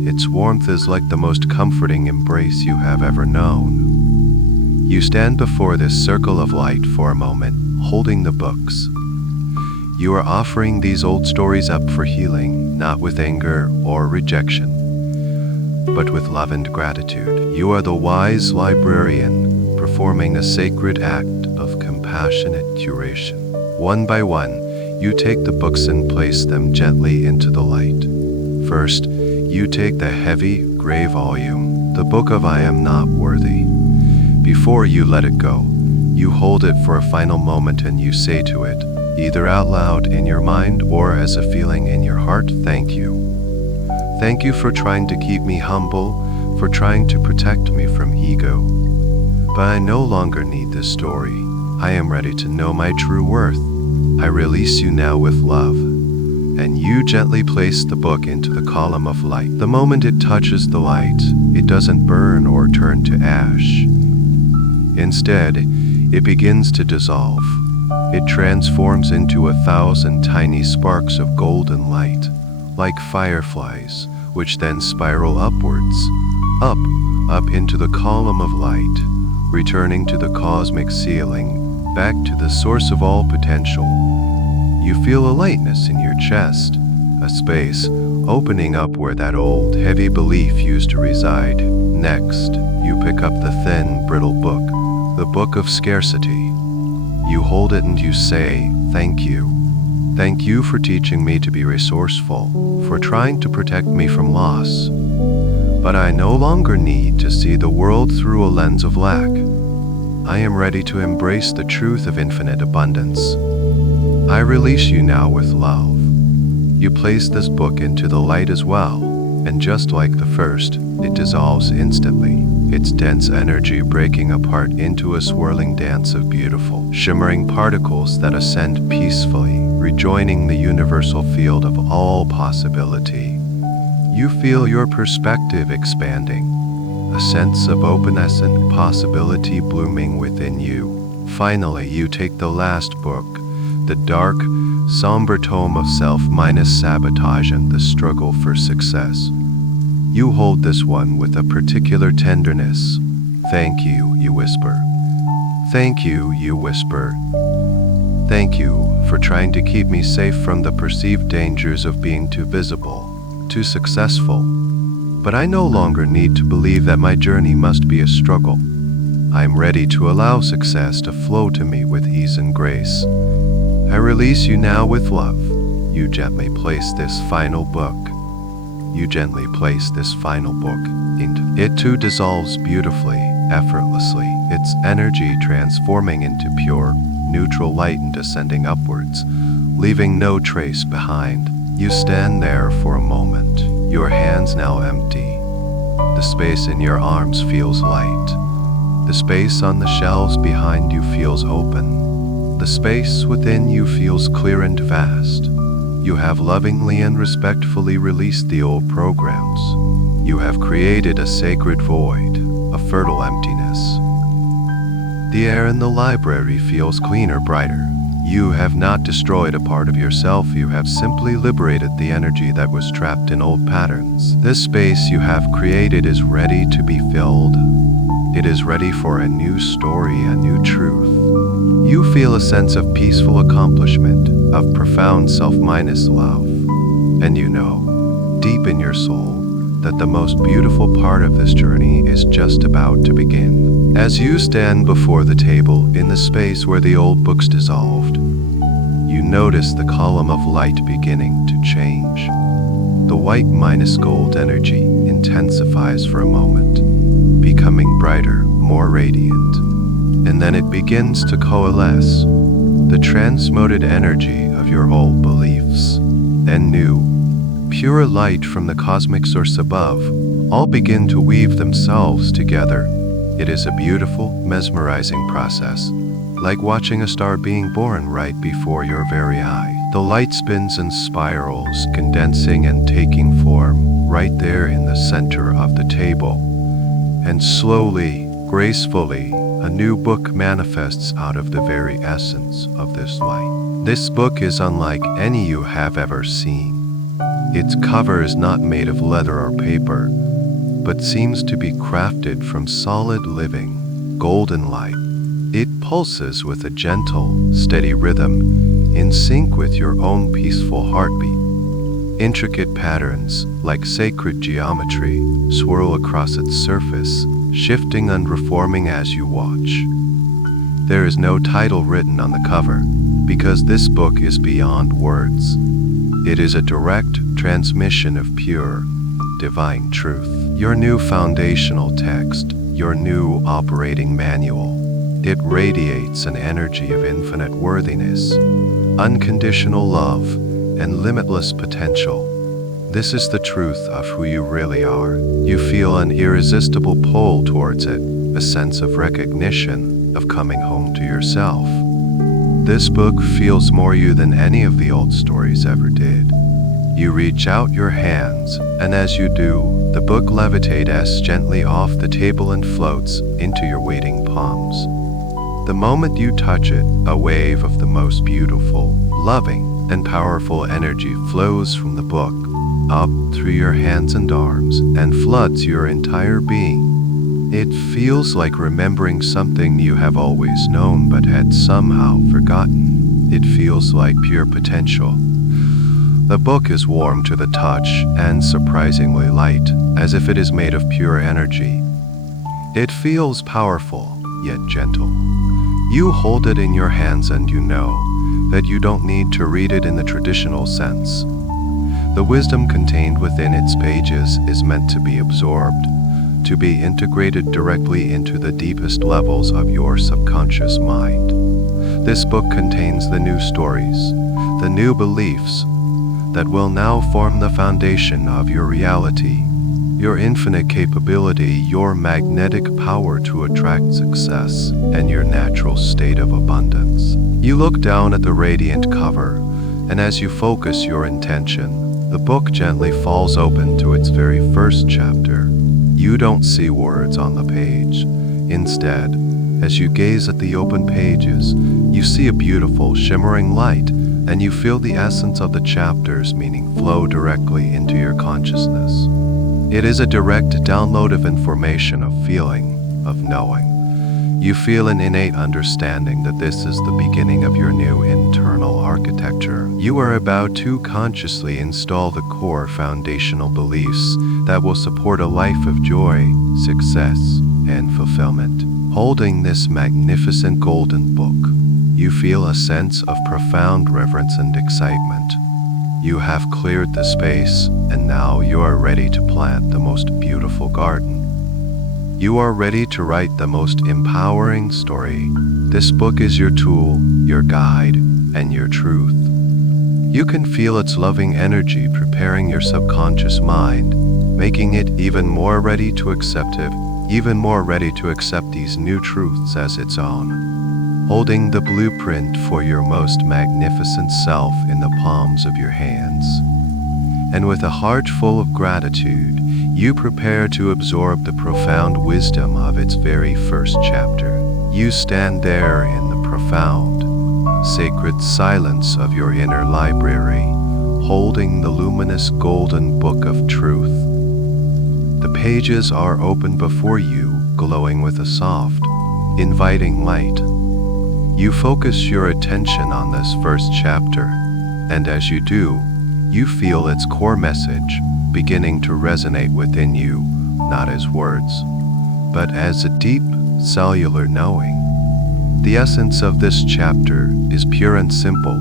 Its warmth is like the most comforting embrace you have ever known. You stand before this circle of light for a moment, holding the books. You are offering these old stories up for healing, not with anger or rejection, but with love and gratitude. You are the wise librarian, performing a sacred act of compassionate curation. One by one, you take the books and place them gently into the light. First, you take the heavy, gray volume, the book of I Am Not Worthy. Before you let it go, you hold it for a final moment and you say to it, either out loud in your mind or as a feeling in your heart, thank you. Thank you for trying to keep me humble, for trying to protect me from ego. But I no longer need this story. I am ready to know my true worth. I release you now with love. And you gently place the book into the column of light. The moment it touches the light, it doesn't burn or turn to ash. Instead, it begins to dissolve. It transforms into 1,000 tiny sparks of golden light, like fireflies, which then spiral upwards, up into the column of light, returning to the cosmic ceiling, back to the source of all potential. You feel a lightness in your chest, a space opening up where that old, heavy belief used to reside. Next, you pick up the thin, brittle book, the book of scarcity. You hold it and you say, thank you. Thank you for teaching me to be resourceful, for trying to protect me from loss. But I no longer need to see the world through a lens of lack. I am ready to embrace the truth of infinite abundance. I release you now with love. You place this book into the light as well, and just like the first, it dissolves instantly, its dense energy breaking apart into a swirling dance of beautiful, shimmering particles that ascend peacefully, rejoining the universal field of all possibility. You feel your perspective expanding, a sense of openness and possibility blooming within you. Finally, you take the last book, the dark, somber tome of self-sabotage and the struggle for success. You hold this one with a particular tenderness. Thank you, you whisper. Thank you, you whisper. Thank you for trying to keep me safe from the perceived dangers of being too visible, too successful. But I no longer need to believe that my journey must be a struggle. I am ready to allow success to flow to me with ease and grace. I release you now with love. You gently place this final book. You gently place this final book into it too dissolves beautifully, effortlessly, its energy transforming into pure, neutral light and descending upwards, leaving no trace behind. You stand there for a moment, your hands now empty. The space in your arms feels light. The space on the shelves behind you feels open. The space within you feels clear and vast. You have lovingly and respectfully released the old programs. You have created a sacred void, a fertile emptiness. The air in the library feels cleaner, brighter. You have not destroyed a part of yourself, you have simply liberated the energy that was trapped in old patterns. This space you have created is ready to be filled. It is ready for a new story, a new truth. You feel a sense of peaceful accomplishment, of profound self-love. And you know, deep in your soul, that the most beautiful part of this journey is just about to begin. As you stand before the table in the space where the old books dissolved, you notice the column of light beginning to change. The white minus gold energy intensifies for a moment, becoming brighter, more radiant. And then it begins to coalesce, the transmuted energy of your old beliefs, and new, pure light from the cosmic source above, all begin to weave themselves together. It is a beautiful, mesmerizing process, like watching a star being born right before your very eye. The light spins and spirals, condensing and taking form right there in the center of the table. And slowly, gracefully, a new book manifests out of the very essence of this light. This book is unlike any you have ever seen. Its cover is not made of leather or paper, but seems to be crafted from solid living, golden light. It pulses with a gentle, steady rhythm, in sync with your own peaceful heartbeat. Intricate patterns, like sacred geometry, swirl across its surface, shifting and reforming as you watch. There is no title written on the cover, because this book is beyond words. It is a direct transmission of pure, divine truth. Your new foundational text, your new operating manual. It radiates an energy of infinite worthiness, unconditional love, and limitless potential. This is the truth of who you really are. You feel an irresistible pull towards it, a sense of recognition, of coming home to yourself. This book feels more you than any of the old stories ever did. You reach out your hands, and as you do, the book levitates gently off the table and floats into your waiting palms. The moment you touch it, a wave of the most beautiful, loving, and powerful energy flows from the book, up through your hands and arms, and floods your entire being. It feels like remembering something you have always known but had somehow forgotten. It feels like pure potential. The book is warm to the touch and surprisingly light, as if it is made of pure energy. It feels powerful, yet gentle. You hold it in your hands and you know that you don't need to read it in the traditional sense. The wisdom contained within its pages is meant to be absorbed, to be integrated directly into the deepest levels of your subconscious mind. This book contains the new stories, the new beliefs, that will now form the foundation of your reality, your infinite capability, your magnetic power to attract success, and your natural state of abundance. You look down at the radiant cover, and as you focus your intention, the book gently falls open to its very first chapter. You don't see words on the page. Instead, as you gaze at the open pages, you see a beautiful, shimmering light, and you feel the essence of the chapter's meaning flow directly into your consciousness. It is a direct download of information, of feeling, of knowing. You feel an innate understanding that this is the beginning of your new internal architecture. You are about to consciously install the core foundational beliefs that will support a life of joy, success, and fulfillment. Holding this magnificent golden book, you feel a sense of profound reverence and excitement. You have cleared the space, and now you are ready to plant the most beautiful garden. You are ready to write the most empowering story. This book is your tool, your guide, and your truth. You can feel its loving energy preparing your subconscious mind, making it even more ready to accept these new truths as its own. Holding the blueprint for your most magnificent self in the palms of your hands. And with a heart full of gratitude, you prepare to absorb the profound wisdom of its very first chapter. You stand there in the profound, sacred silence of your inner library, holding the luminous golden book of truth. The pages are open before you, glowing with a soft, inviting light. You focus your attention on this first chapter, and as you do, you feel its core message beginning to resonate within you, not as words, but as a deep, cellular knowing. The essence of this chapter is pure and simple,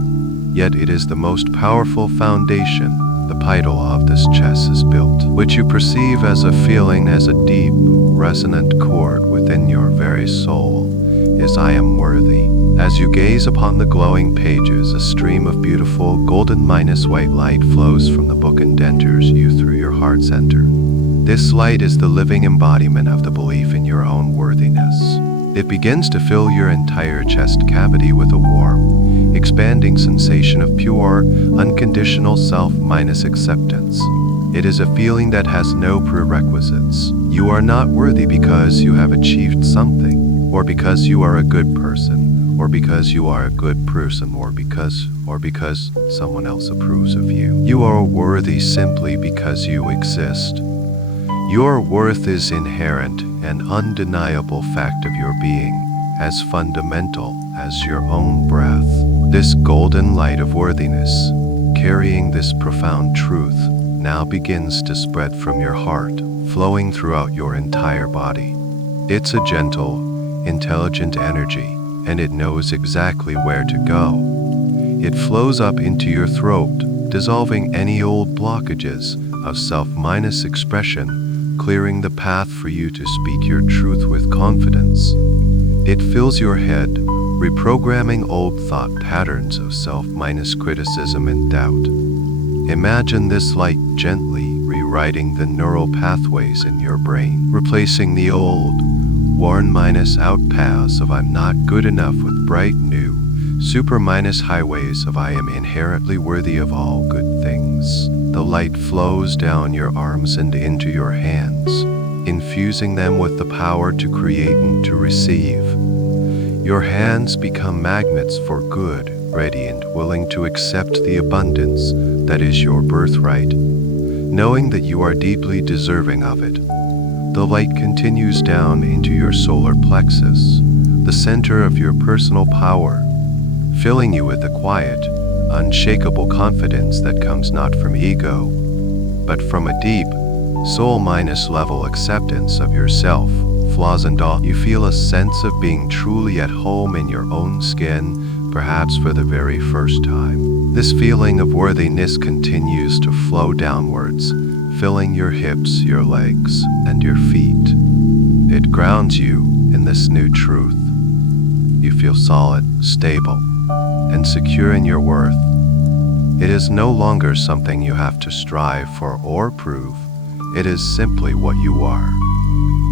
yet it is the most powerful foundation the title of this chess is built, which you perceive as a feeling, as a deep, resonant chord within your very soul, is I am worthy. As you gaze upon the glowing pages, a stream of beautiful golden minus white light flows from the book and enters you through your heart center. This light is the living embodiment of the belief in your own worthiness. It begins to fill your entire chest cavity with a warm, expanding sensation of pure, unconditional self-acceptance. It is a feeling that has no prerequisites. You are not worthy because you have achieved something. or because you are a good person, or because you are a good person, or because someone else approves of you. You are worthy simply because you exist. Your worth is inherent and undeniable fact of your being, as fundamental as your own breath. This golden light of worthiness, carrying this profound truth, now begins to spread from your heart, flowing throughout your entire body. It's a gentle, intelligent energy, and it knows exactly where to go. It flows up into your throat, dissolving any old blockages of self-minus expression, clearing the path for you to speak your truth with confidence. It fills your head, reprogramming old thought patterns of self-minus criticism and doubt. Imagine this light gently rewriting the neural pathways in your brain, replacing the old, worn-minus-out paths of I'm not good enough with bright new, super-minus highways of I am inherently worthy of all good things. The light flows down your arms and into your hands, infusing them with the power to create and to receive. Your hands become magnets for good, ready and willing to accept the abundance that is your birthright, knowing that you are deeply deserving of it. The light continues down into your solar plexus, the center of your personal power, filling you with a quiet, unshakable confidence that comes not from ego, but from a deep, soul-minus level acceptance of yourself, flaws and all. You feel a sense of being truly at home in your own skin, perhaps for the very first time. This feeling of worthiness continues to flow downwards, filling your hips, your legs, and your feet. It grounds you in this new truth. You feel solid, stable, and secure in your worth. It is no longer something you have to strive for or prove. It is simply what you are.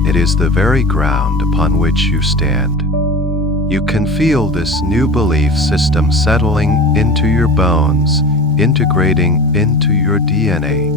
It is the very ground upon which you stand. You can feel this new belief system settling into your bones, integrating into your DNA,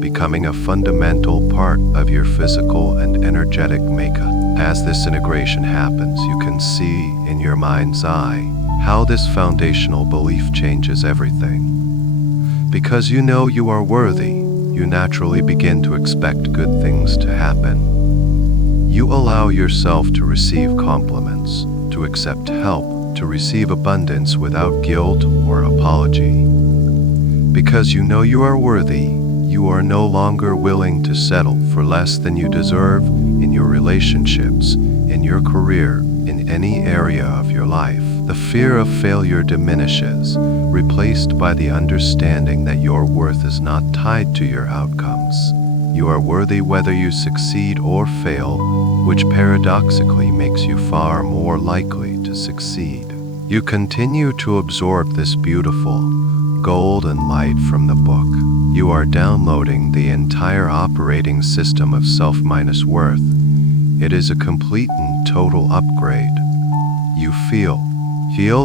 becoming a fundamental part of your physical and energetic makeup. As this integration happens, you can see in your mind's eye how this foundational belief changes everything. Because you know you are worthy, you naturally begin to expect good things to happen. You allow yourself to receive compliments, to accept help, to receive abundance without guilt or apology. Because you know you are worthy, you are no longer willing to settle for less than you deserve in your relationships, in your career, in any area of your life. The fear of failure diminishes, replaced by the understanding that your worth is not tied to your outcomes. You are worthy whether you succeed or fail, which paradoxically makes you far more likely to succeed. You continue to absorb this beautiful, golden light from the book. You are downloading the entire operating system of self-minus worth. It is a complete and total upgrade. You feel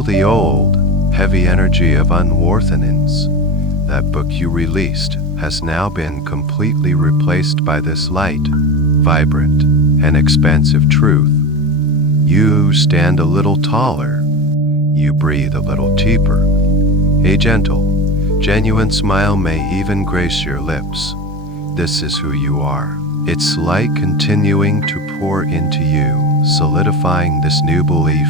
the old, heavy energy of unworthiness. That book you released has now been completely replaced by this light, vibrant, and expansive truth. You stand a little taller. You breathe a little deeper. A gentle, genuine smile may even grace your lips. This is who you are. It's light continuing to pour into you, solidifying this new belief,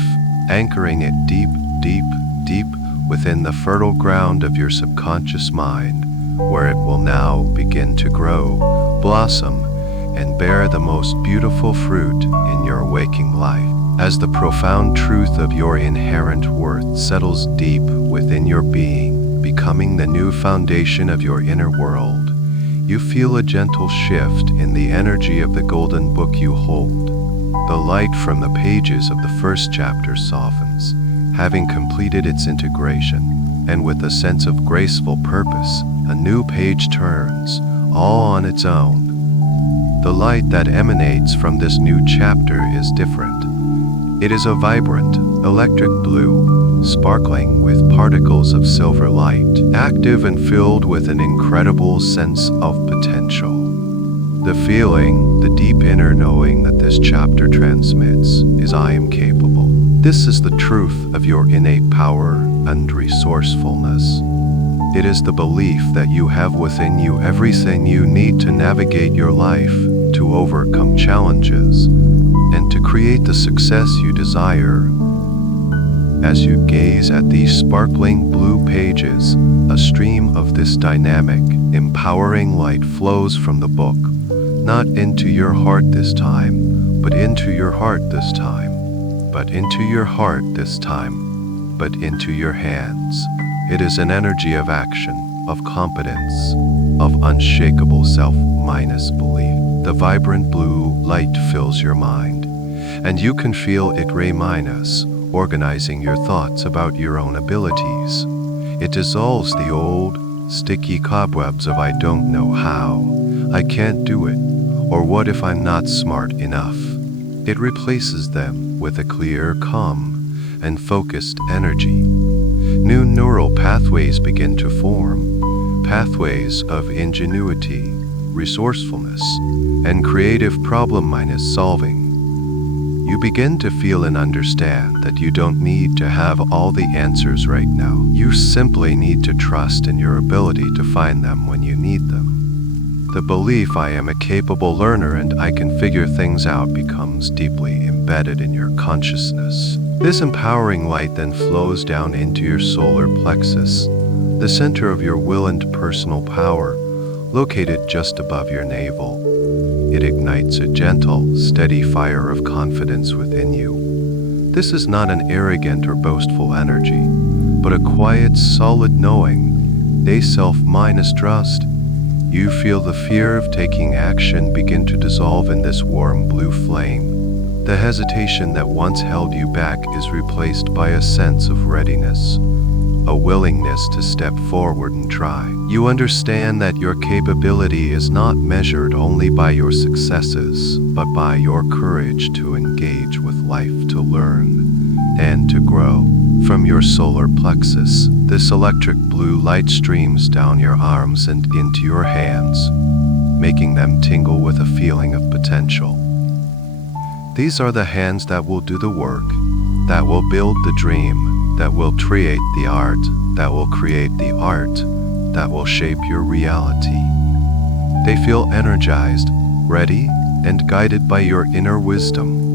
anchoring it deep, deep, deep within the fertile ground of your subconscious mind, where it will now begin to grow, blossom, and bear the most beautiful fruit in your waking life. As the profound truth of your inherent worth settles deep within your being, becoming the new foundation of your inner world, you feel a gentle shift in the energy of the golden book you hold. The light from the pages of the first chapter softens, having completed its integration, and with a sense of graceful purpose, a new page turns, all on its own. The light that emanates from this new chapter is different. It is a vibrant, electric blue, sparkling with particles of silver light, active and filled with an incredible sense of potential. The feeling, the deep inner knowing that this chapter transmits is I am capable. This is the truth of your innate power and resourcefulness. It is the belief that you have within you everything you need to navigate your life, to overcome challenges, and to create the success you desire. As you gaze at these sparkling blue pages, a stream of this dynamic, empowering light flows from the book, not into your heart this time, but into your heart this time, but into your heart this time, but into your hands. It is an energy of action, of competence, of unshakable self-belief. The vibrant blue light fills your mind, and you can feel it organizing your thoughts about your own abilities. It dissolves the old, sticky cobwebs of I don't know how, I can't do it, or what if I'm not smart enough. It replaces them with a clear, calm, and focused energy. New neural pathways begin to form, pathways of ingenuity, resourcefulness, and creative problem-solving. You begin to feel and understand that you don't need to have all the answers right now. You simply need to trust in your ability to find them when you need them. The belief I am a capable learner and I can figure things out becomes deeply embedded in your consciousness. This empowering light then flows down into your solar plexus, the center of your will and personal power, located just above your navel. It ignites a gentle, steady fire of confidence within you. This is not an arrogant or boastful energy, but a quiet, solid knowing, a self-trust. You feel the fear of taking action begin to dissolve in this warm blue flame. The hesitation that once held you back is replaced by a sense of readiness, a willingness to step forward and try. You understand that your capability is not measured only by your successes, but by your courage to engage with life, to learn, and to grow. From your solar plexus, this electric blue light streams down your arms and into your hands, making them tingle with a feeling of potential. These are the hands that will do the work, that will build the dream, that will create the art, that will create the art, that will shape your reality. They feel energized, ready, and guided by your inner wisdom.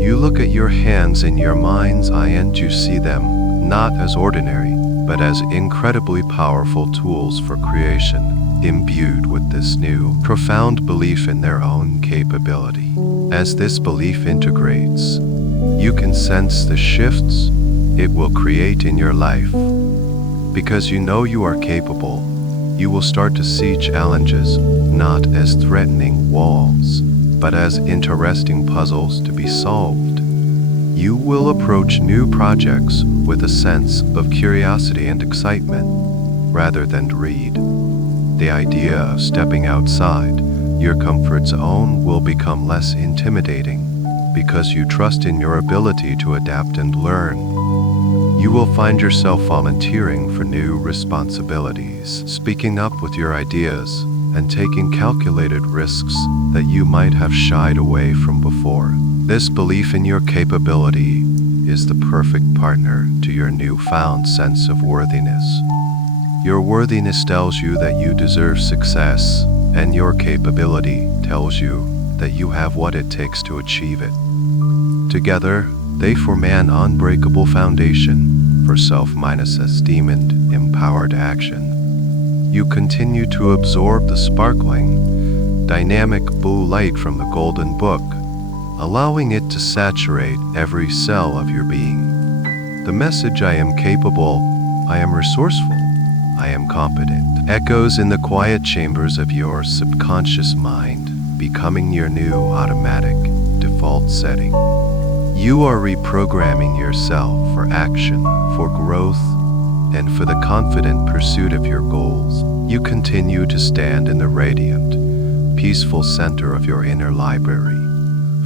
You look at your hands in your mind's eye and you see them not as ordinary, but as incredibly powerful tools for creation, imbued with this new, profound belief in their own capability. As this belief integrates, you can sense the shifts it will create in your life. Because you know you are capable, you will start to see challenges not as threatening walls, but as interesting puzzles to be solved. You will approach new projects with a sense of curiosity and excitement, rather than dread. The idea of stepping outside your comfort zone will become less intimidating, because you trust in your ability to adapt and learn. You will find yourself volunteering for new responsibilities, speaking up with your ideas, and taking calculated risks that you might have shied away from before. This belief in your capability is the perfect partner to your newfound sense of worthiness. Your worthiness tells you that you deserve success, and your capability tells you that you have what it takes to achieve it. Together, they form an unbreakable foundation for self-esteem and empowered action. You continue to absorb the sparkling, dynamic blue light from the golden book, allowing it to saturate every cell of your being. The message I am capable, I am resourceful, I am competent, echoes in the quiet chambers of your subconscious mind, becoming your new automatic default setting. You are reprogramming yourself for action, for growth, and for the confident pursuit of your goals. You continue to stand in the radiant, peaceful center of your inner library,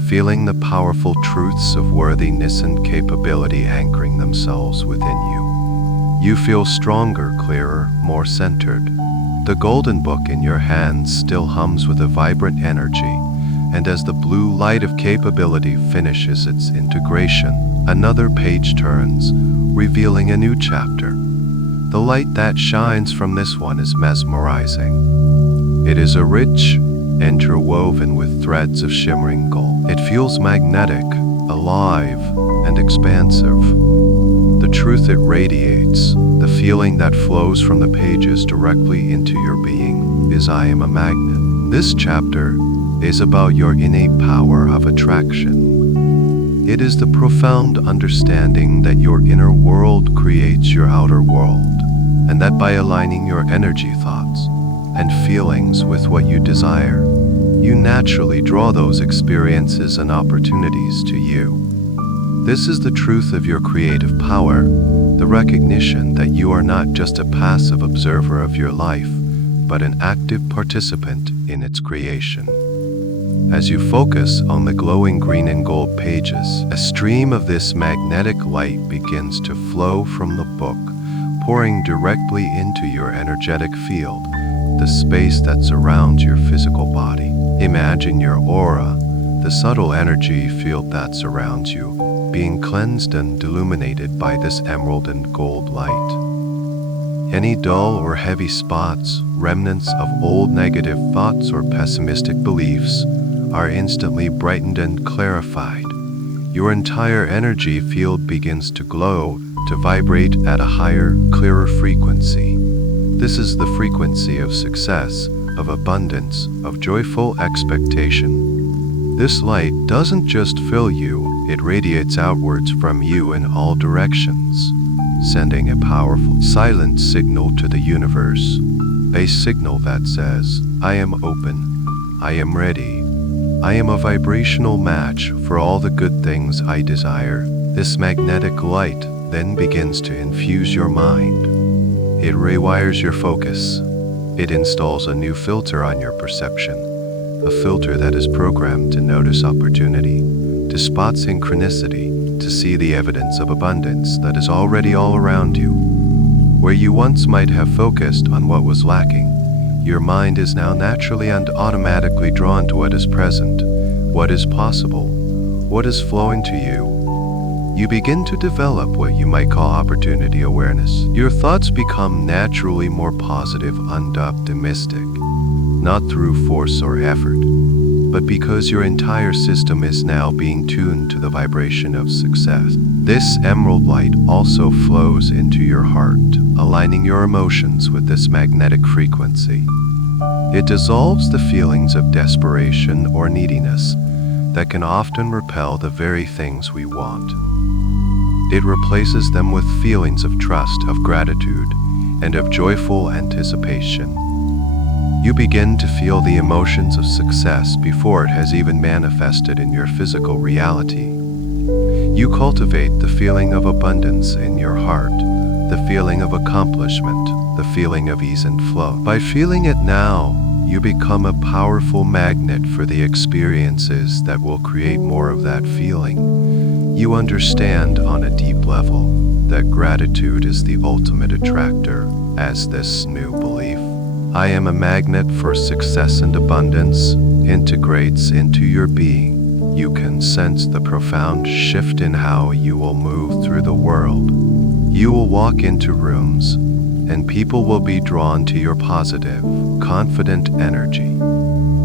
feeling the powerful truths of worthiness and capability anchoring themselves within you. You feel stronger, clearer, more centered, The golden book in your hands still hums with a vibrant energy, and as the blue light of capability finishes its integration, another page turns, revealing a new chapter. The light that shines from this one is mesmerizing. It is a rich, interwoven with threads of shimmering gold. It feels magnetic, alive, and expansive. The truth it radiates, the feeling that flows from the pages directly into your being, is I am a magnet. This chapter is about your innate power of attraction. It is the profound understanding that your inner world creates your outer world, and that by aligning your energy thoughts and feelings with what you desire, you naturally draw those experiences and opportunities to you. This is the truth of your creative power, the recognition that you are not just a passive observer of your life, but an active participant in its creation. As you focus on the glowing green and gold pages, a stream of this magnetic light begins to flow from the book, pouring directly into your energetic field, the space that surrounds your physical body. Imagine your aura, the subtle energy field that surrounds you, being cleansed and illuminated by this emerald and gold light. Any dull or heavy spots, remnants of old negative thoughts or pessimistic beliefs, are instantly brightened and clarified. Your entire energy field begins to glow, to vibrate at a higher, clearer frequency. This is the frequency of success, of abundance, of joyful expectation. This light doesn't just fill you, it radiates outwards from you in all directions, sending a powerful, silent signal to the universe. A signal that says, I am open, I am ready, I am a vibrational match for all the good things I desire. This magnetic light then begins to infuse your mind. It rewires your focus. It installs a new filter on your perception, a filter that is programmed to notice opportunity, to spot synchronicity, to see the evidence of abundance that is already all around you. Where you once might have focused on what was lacking, your mind is now naturally and automatically drawn to what is present, what is possible, what is flowing to you. You begin to develop what you might call opportunity awareness. Your thoughts become naturally more positive and optimistic, not through force or effort, but because your entire system is now being tuned to the vibration of success. This emerald light also flows into your heart, aligning your emotions with this magnetic frequency. It dissolves the feelings of desperation or neediness that can often repel the very things we want. It replaces them with feelings of trust, of gratitude, and of joyful anticipation. You begin to feel the emotions of success before it has even manifested in your physical reality. You cultivate the feeling of abundance in your heart, the feeling of accomplishment, the feeling of ease and flow. By feeling it now, you become a powerful magnet for the experiences that will create more of that feeling. You understand on a deep level that gratitude is the ultimate attractor, as this new belief, I am a magnet for success and abundance, integrates into your being. You can sense the profound shift in how you will move through the world. You will walk into rooms, and people will be drawn to your positive, confident energy.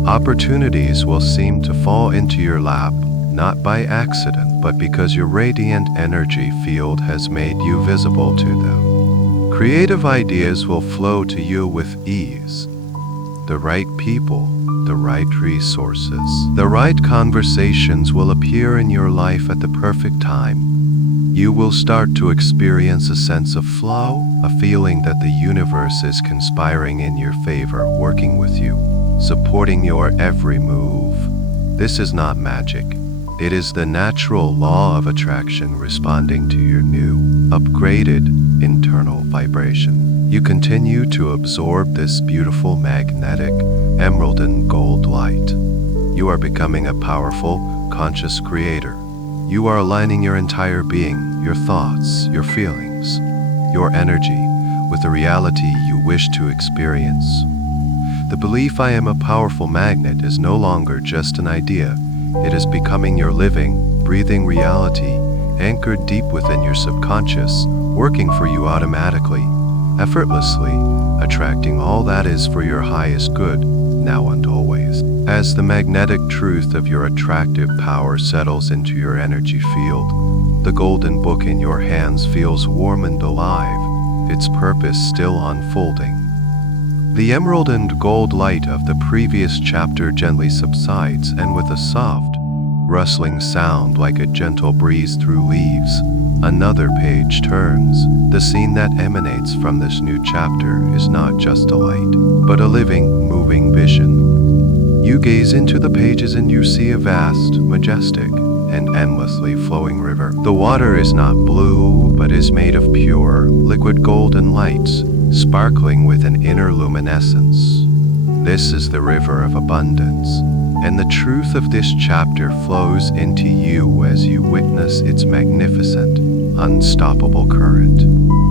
Opportunities will seem to fall into your lap, not by accident, but because your radiant energy field has made you visible to them. Creative ideas will flow to you with ease. The right people, the right resources, the right conversations will appear in your life at the perfect time. You will start to experience a sense of flow, a feeling that the universe is conspiring in your favor, working with you, supporting your every move. This is not magic. It is the natural law of attraction responding to your new, upgraded, internal vibration. You continue to absorb this beautiful magnetic, emerald and gold light. You are becoming a powerful, conscious creator. You are aligning your entire being, your thoughts, your feelings, your energy, with the reality you wish to experience. The belief I am a powerful magnet is no longer just an idea. It is becoming your living, breathing reality, anchored deep within your subconscious, working for you automatically, effortlessly, attracting all that is for your highest good, now and always. As the magnetic truth of your attractive power settles into your energy field, the golden book in your hands feels warm and alive, its purpose still unfolding. The emerald and gold light of the previous chapter gently subsides, and with a soft, rustling sound like a gentle breeze through leaves, another page turns. The scene that emanates from this new chapter is not just a light, but a living, moving vision. You gaze into the pages and you see a vast, majestic, and endlessly flowing river. The water is not blue, but is made of pure, liquid golden lights, sparkling with an inner luminescence. This is the river of abundance, and the truth of this chapter flows into you as you witness its magnificent, unstoppable current.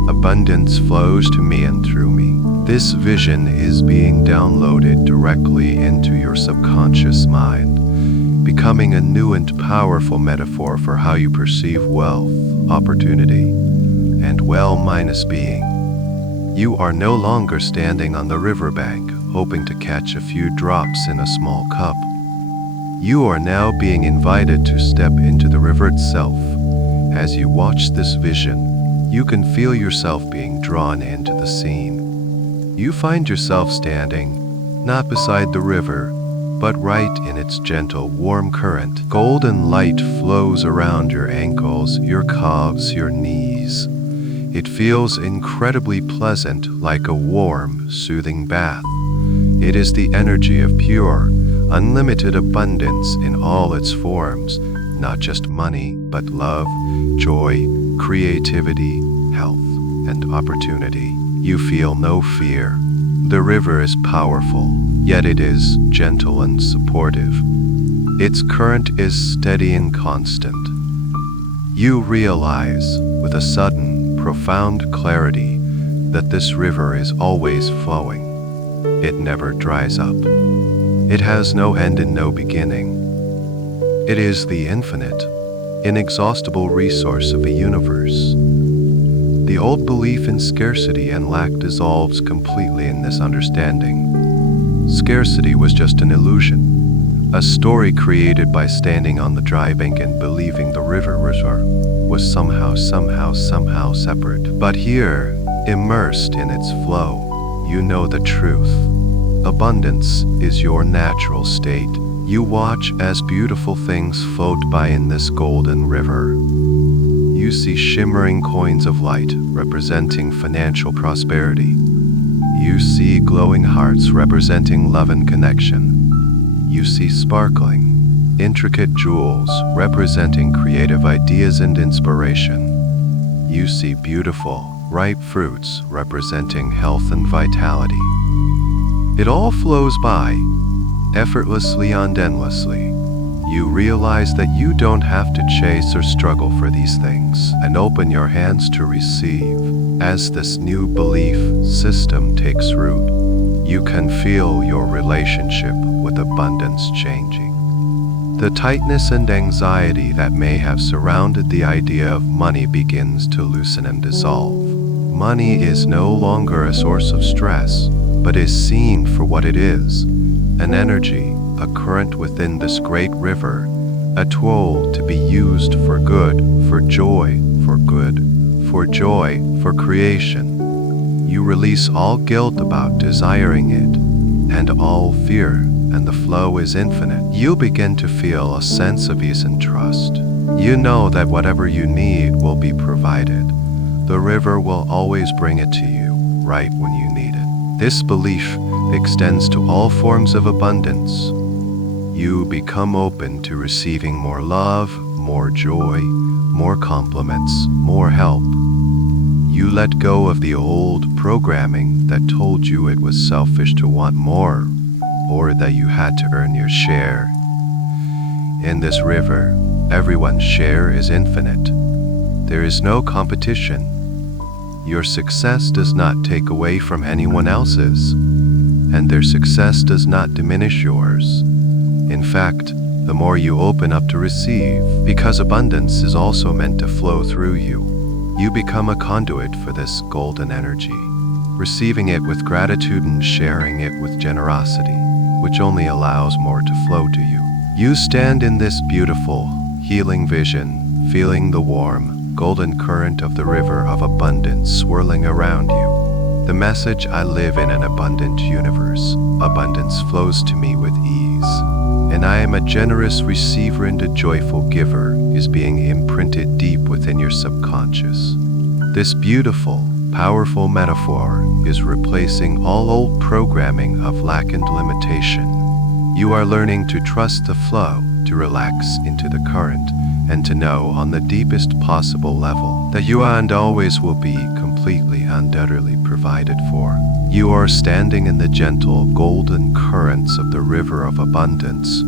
Abundance flows to me and through me. This vision is being downloaded directly into your subconscious mind, becoming a new and powerful metaphor for how you perceive wealth, opportunity, and well-being. You are no longer standing on the riverbank, hoping to catch a few drops in a small cup. You are now being invited to step into the river itself. As you watch this vision, you can feel yourself being drawn into the scene. You find yourself standing, not beside the river, but right in its gentle, warm current. Golden light flows around your ankles, your calves, your knees. It feels incredibly pleasant, like a warm, soothing bath. It is the energy of pure, unlimited abundance in all its forms, not just money, but love, joy, creativity, health, and opportunity. You feel no fear. The river is powerful, yet it is gentle and supportive. Its current is steady and constant. You realize, with a sudden, profound clarity, that this river is always flowing. It never dries up. It has no end and no beginning. It is the infinite, inexhaustible resource of the universe. The old belief in scarcity and lack dissolves completely in this understanding. Scarcity was just an illusion, a story created by standing on the dry bank and believing the river was somehow separate. But here, immersed in its flow, you know the truth. Abundance is your natural state. You watch as beautiful things float by in this golden river. You see shimmering coins of light representing financial prosperity. You see glowing hearts representing love and connection. You see sparkling, intricate jewels representing creative ideas and inspiration. You see beautiful, ripe fruits representing health and vitality. It all flows by, effortlessly and endlessly. You realize that you don't have to chase or struggle for these things, and open your hands to receive. As this new belief system takes root, you can feel your relationship with abundance changing. The tightness and anxiety that may have surrounded the idea of money begins to loosen and dissolve. Money is no longer a source of stress, but is seen for what it is, an energy, a current within this great river, a tool to be used for good, for joy, for good, for joy, for creation. You release all guilt about desiring it, and all fear, and the flow is infinite. You begin to feel a sense of ease and trust. You know that whatever you need will be provided. The river will always bring it to you, right when you need it. This belief extends to all forms of abundance. You become open to receiving more love, more joy, more compliments, more help. You let go of the old programming that told you it was selfish to want more, or that you had to earn your share. In this river, everyone's share is infinite. There is no competition. Your success does not take away from anyone else's, and their success does not diminish yours. In fact, the more you open up to receive, because abundance is also meant to flow through you, you become a conduit for this golden energy, receiving it with gratitude and sharing it with generosity, which only allows more to flow to you. You stand in this beautiful, healing vision, feeling the warm, golden current of the river of abundance swirling around you. The message, I live in an abundant universe. Abundance flows to me with ease, and I am a generous receiver and a joyful giver, is being imprinted deep within your subconscious. This beautiful, powerful metaphor is replacing all old programming of lack and limitation. You are learning to trust the flow, to relax into the current, and to know on the deepest possible level that you are and always will be completely and utterly provided for. You are standing in the gentle, golden currents of the river of abundance,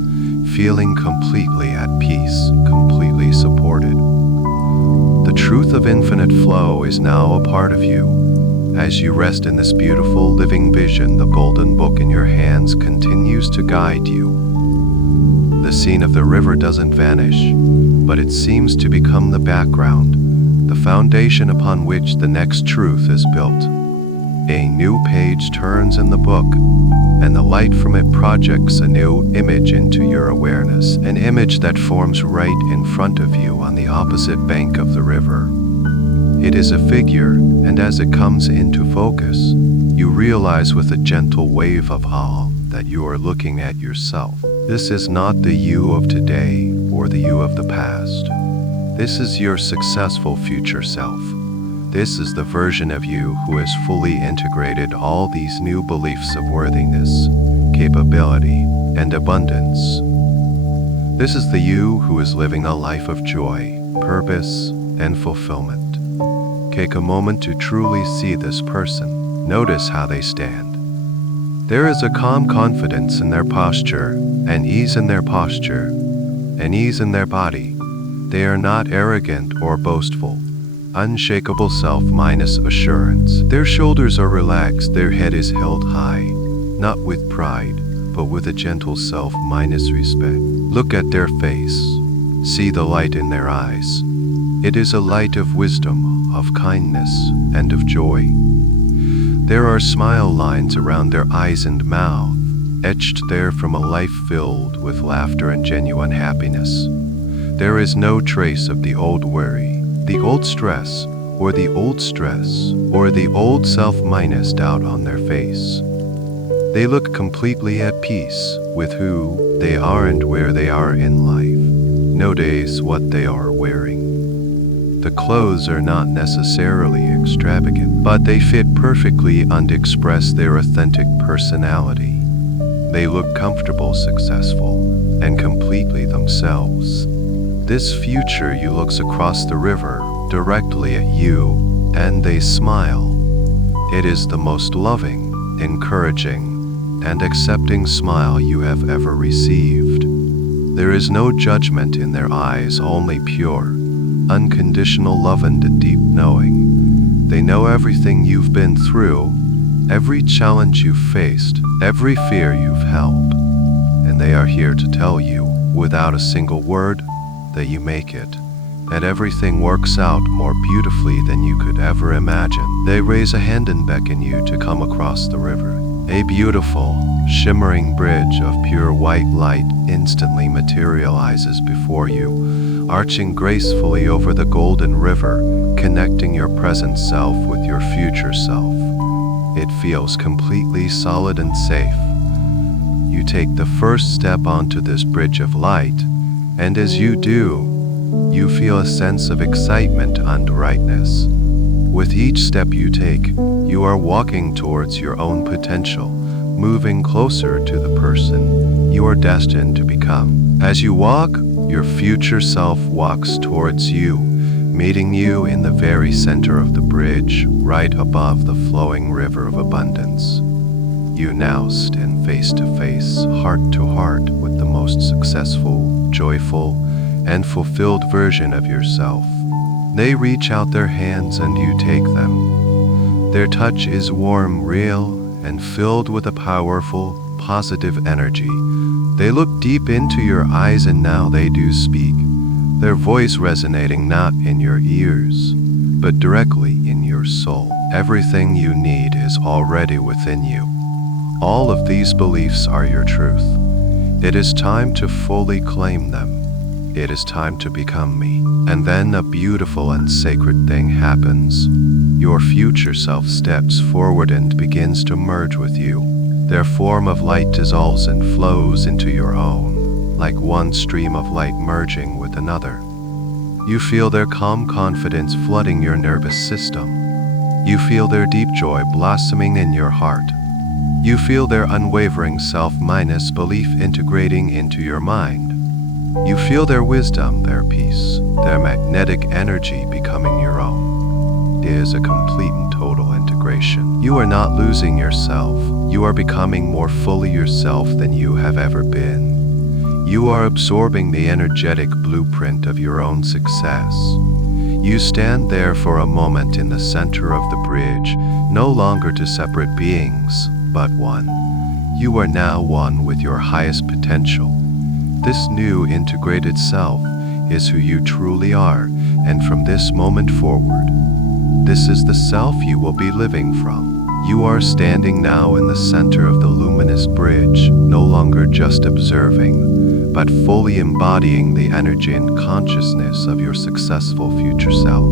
feeling completely at peace, completely supported. The truth of infinite flow is now a part of you. As you rest in this beautiful living vision, the golden book in your hands continues to guide you. The scene of the river doesn't vanish, but it seems to become the background, the foundation upon which the next truth is built. A new page turns in the book, and the light from it projects a new image into your awareness, an image that forms right in front of you on the opposite bank of the river. It is a figure, and as it comes into focus, you realize with a gentle wave of awe that you are looking at yourself. This is not the you of today or the you of the past. This is your successful future self. This is the version of you who has fully integrated all these new beliefs of worthiness, capability, and abundance. This is the you who is living a life of joy, purpose, and fulfillment. Take a moment to truly see this person. Notice how they stand. There is a calm confidence in their posture, an ease in their posture, an ease in their body. They are not arrogant or boastful. Unshakable self minus assurance. Their shoulders are relaxed, their head is held high, not with pride, but with a gentle self minus respect. Look at their face. See the light in their eyes. It is a light of wisdom, of kindness, and of joy. There are smile lines around their eyes and mouth, etched there from a life filled with laughter and genuine happiness. There is no trace of the old worry, the old stress, or the old self-minus doubt on their face. They look completely at peace with who they are and where they are in life. Notice what they are wearing. The clothes are not necessarily extravagant, but they fit perfectly and express their authentic personality. They look comfortable, successful, and completely themselves. This future you looks across the river directly at you, and they smile. It is the most loving, encouraging, and accepting smile you have ever received. There is no judgment in their eyes, only pure, unconditional love and a deep knowing. They know everything you've been through, every challenge you've faced, every fear you've held, and they are here to tell you, without a single word, that you make it, that everything works out more beautifully than you could ever imagine. They raise a hand and beckon you to come across the river. A beautiful, shimmering bridge of pure white light instantly materializes before you, arching gracefully over the golden river, connecting your present self with your future self. It feels completely solid and safe. You take the first step onto this bridge of light, and as you do, you feel a sense of excitement and rightness. With each step you take, you are walking towards your own potential, moving closer to the person you are destined to become. As you walk, your future self walks towards you, meeting you in the very center of the bridge, right above the flowing river of abundance. You now stand face to face, heart to heart with the most successful, joyful, and fulfilled version of yourself. They reach out their hands and you take them. Their touch is warm, real, and filled with a powerful, positive energy. They look deep into your eyes and now they do speak, their voice resonating not in your ears, but directly in your soul. Everything you need is already within you. All of these beliefs are your truth. It is time to fully claim them. It is time to become me. And then a beautiful and sacred thing happens. Your future self steps forward and begins to merge with you. Their form of light dissolves and flows into your own, like one stream of light merging with another. You feel their calm confidence flooding your nervous system. You feel their deep joy blossoming in your heart. You feel their unwavering self-minus belief integrating into your mind. You feel their wisdom, their peace, their magnetic energy becoming your own. It is a complete and total integration. You are not losing yourself. You are becoming more fully yourself than you have ever been. You are absorbing the energetic blueprint of your own success. You stand there for a moment in the center of the bridge, no longer two separate beings, but one. You are now one with your highest potential. This new integrated self is who you truly are, and from this moment forward, this is the self you will be living from. You are standing now in the center of the luminous bridge, no longer just observing, but fully embodying the energy and consciousness of your successful future self.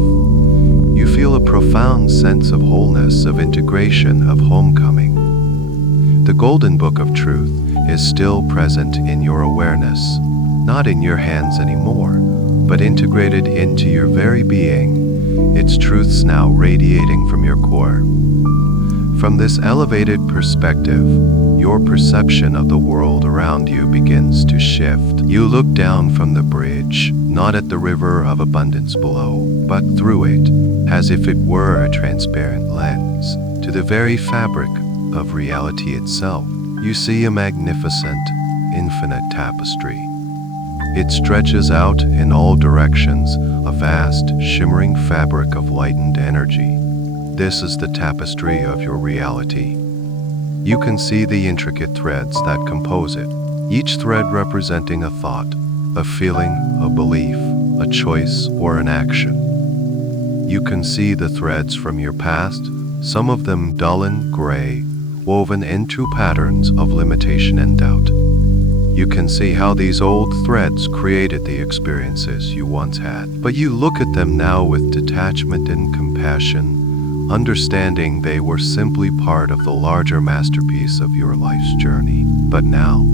You feel a profound sense of wholeness, of integration, of homecoming. The golden book of truth is still present in your awareness, not in your hands anymore, but integrated into your very being, its truths now radiating from your core. From this elevated perspective, your perception of the world around you begins to shift. You look down from the bridge, not at the river of abundance below, but through it, as if it were a transparent lens, to the very fabric of reality itself. You see a magnificent, infinite tapestry. It stretches out in all directions, a vast, shimmering fabric of lightened energy. This is the tapestry of your reality. You can see the intricate threads that compose it, each thread representing a thought, a feeling, a belief, a choice, or an action. You can see the threads from your past, some of them dull and gray, woven into patterns of limitation and doubt. You can see how these old threads created the experiences you once had. But you look at them now with detachment and compassion, understanding they were simply part of the larger masterpiece of your life's journey. But now,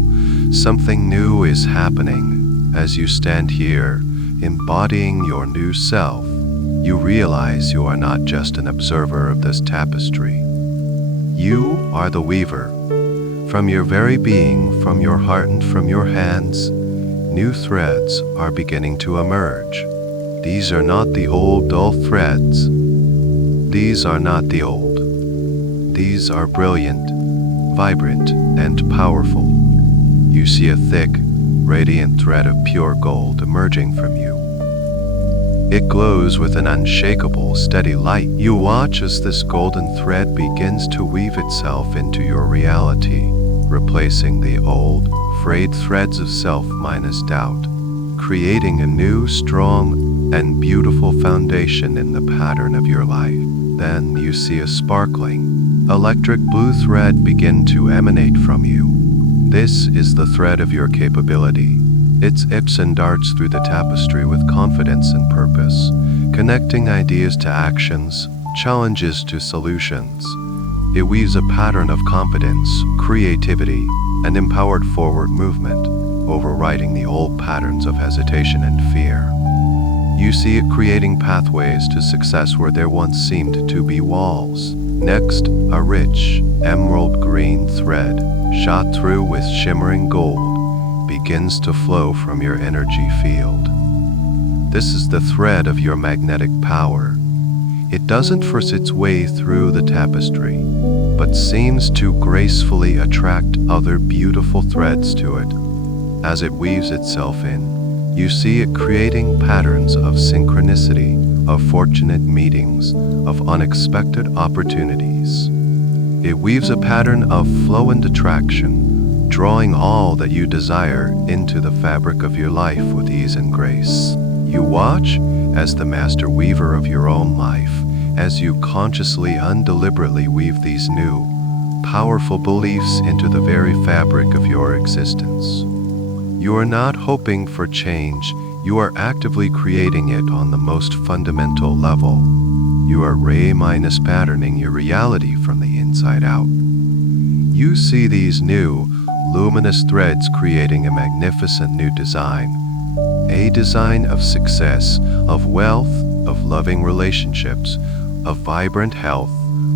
something new is happening. As you stand here, embodying your new self, you realize you are not just an observer of this tapestry. You are the weaver. From your very being, from your heart and from your hands, new threads are beginning to emerge. These are not the old dull threads. These are not the old. These are brilliant, vibrant, and powerful. You see a thick, radiant thread of pure gold emerging from you. It glows with an unshakable, steady light. You watch as this golden thread begins to weave itself into your reality, replacing the old, frayed threads of self-minus doubt, creating a new, strong, and beautiful foundation in the pattern of your life. Then you see a sparkling, electric blue thread begin to emanate from you. This is the thread of your capability. It zips and darts through the tapestry with confidence and purpose, connecting ideas to actions, challenges to solutions. It weaves a pattern of confidence, creativity, and empowered forward movement, overriding the old patterns of hesitation and fear. You see it creating pathways to success where there once seemed to be walls. Next, a rich, emerald green thread, shot through with shimmering gold, begins to flow from your energy field. This is the thread of your magnetic power. It doesn't force its way through the tapestry, but seems to gracefully attract other beautiful threads to it. As it weaves itself in, you see it creating patterns of synchronicity, of fortunate meetings, of unexpected opportunities. It weaves a pattern of flow and attraction, drawing all that you desire into the fabric of your life with ease and grace. You watch as the master weaver of your own life, as you consciously and deliberately weave these new, powerful beliefs into the very fabric of your existence. You are not hoping for change, you are actively creating it on the most fundamental level. You are patterning your reality from the inside out. You see these new, luminous threads creating a magnificent new design. A design of success, of wealth, of loving relationships, of vibrant health,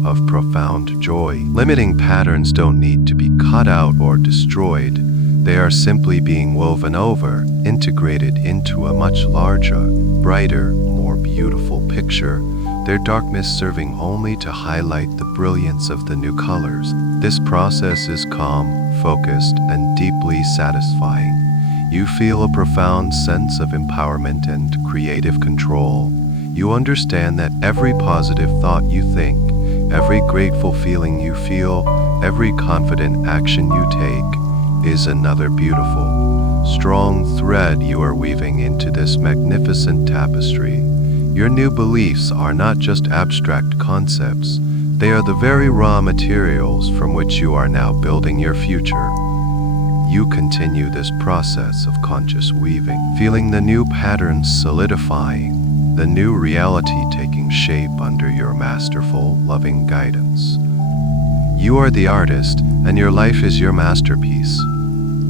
of profound joy. Limiting patterns don't need to be cut out or destroyed. They are simply being woven over, integrated into a much larger, brighter, more beautiful picture, their darkness serving only to highlight the brilliance of the new colors. This process is calm, focused, and deeply satisfying. You feel a profound sense of empowerment and creative control. You understand that every positive thought you think, every grateful feeling you feel, every confident action you take is another beautiful, strong thread you are weaving into this magnificent tapestry. Your new beliefs are not just abstract concepts, they are the very raw materials from which you are now building your future. You continue this process of conscious weaving, feeling the new patterns solidifying, the new reality taking shape under your masterful, loving guidance. You are the artist, and your life is your masterpiece.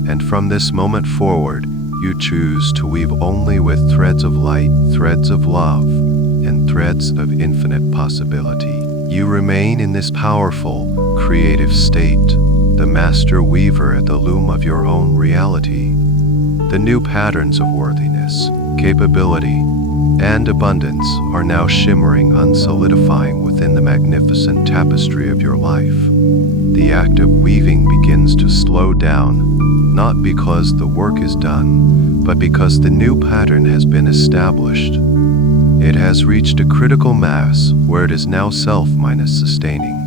And from this moment forward, you choose to weave only with threads of light, threads of love, and threads of infinite possibility. You remain in this powerful, creative state, the master weaver at the loom of your own reality. The new patterns of worthiness, capability, and abundance are now shimmering and solidifying within the magnificent tapestry of your life. The act of weaving begins to slow down, not because the work is done, but because the new pattern has been established. It has reached a critical mass where it is now self-sustaining.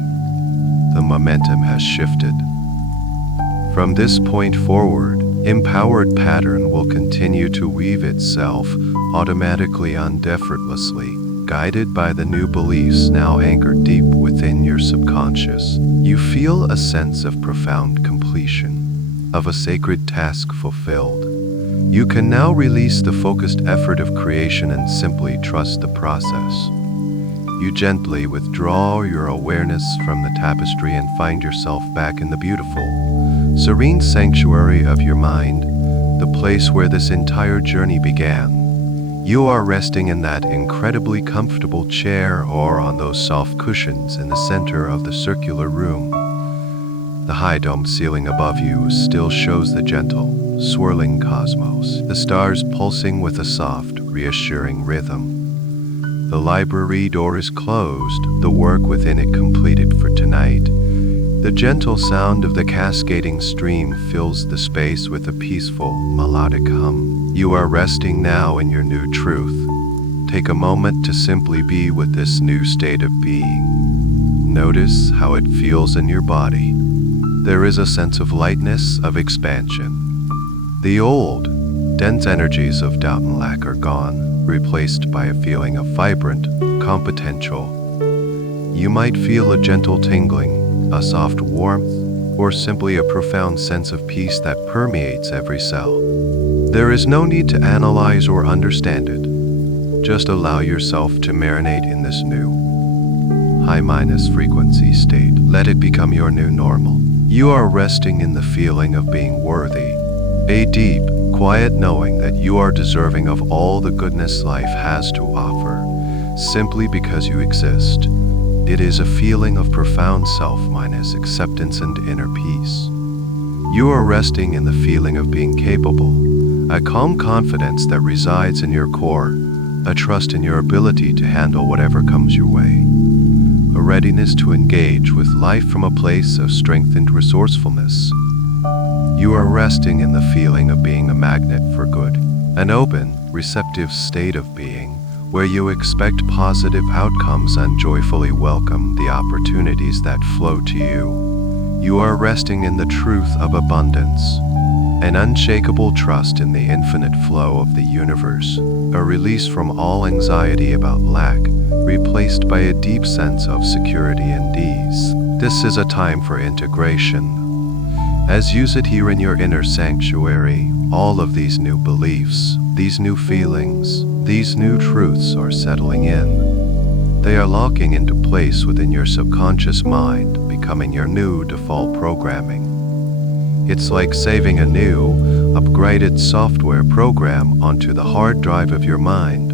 The momentum has shifted. From this point forward, empowered pattern will continue to weave itself automatically and effortlessly, guided by the new beliefs now anchored deep within your subconscious. You feel a sense of profound completion, of a sacred task fulfilled. You can now release the focused effort of creation and simply trust the process. You gently withdraw your awareness from the tapestry and find yourself back in the beautiful, serene sanctuary of your mind, the place where this entire journey began. You are resting in that incredibly comfortable chair or on those soft cushions in the center of the circular room. The high domed ceiling above you still shows the gentle, swirling cosmos, the stars pulsing with a soft, reassuring rhythm. The library door is closed, the work within it completed for tonight. The gentle sound of the cascading stream fills the space with a peaceful, melodic hum. You are resting now in your new truth. Take a moment to simply be with this new state of being. Notice how it feels in your body. There is a sense of lightness, of expansion. The old, dense energies of doubt and lack are gone, replaced by a feeling of vibrant, competential. You might feel a gentle tingling, a soft warmth, or simply a profound sense of peace that permeates every cell. There is no need to analyze or understand it. Just allow yourself to marinate in this new, high-frequency state. Let it become your new normal. You are resting in the feeling of being worthy, a deep, quiet knowing that you are deserving of all the goodness life has to offer, simply because you exist. It is a feeling of profound self-acceptance and inner peace. You are resting in the feeling of being capable, a calm confidence that resides in your core, a trust in your ability to handle whatever comes your way, a readiness to engage with life from a place of strength and resourcefulness. You are resting in the feeling of being a magnet for good, an open, receptive state of being, where you expect positive outcomes and joyfully welcome the opportunities that flow to you. You are resting in the truth of abundance, an unshakable trust in the infinite flow of the universe, a release from all anxiety about lack, replaced by a deep sense of security and ease. This is a time for integration. As you sit here in your inner sanctuary, all of these new beliefs, these new feelings, these new truths are settling in. They are locking into place within your subconscious mind, becoming your new default programming. It's like saving a new, upgraded software program onto the hard drive of your mind.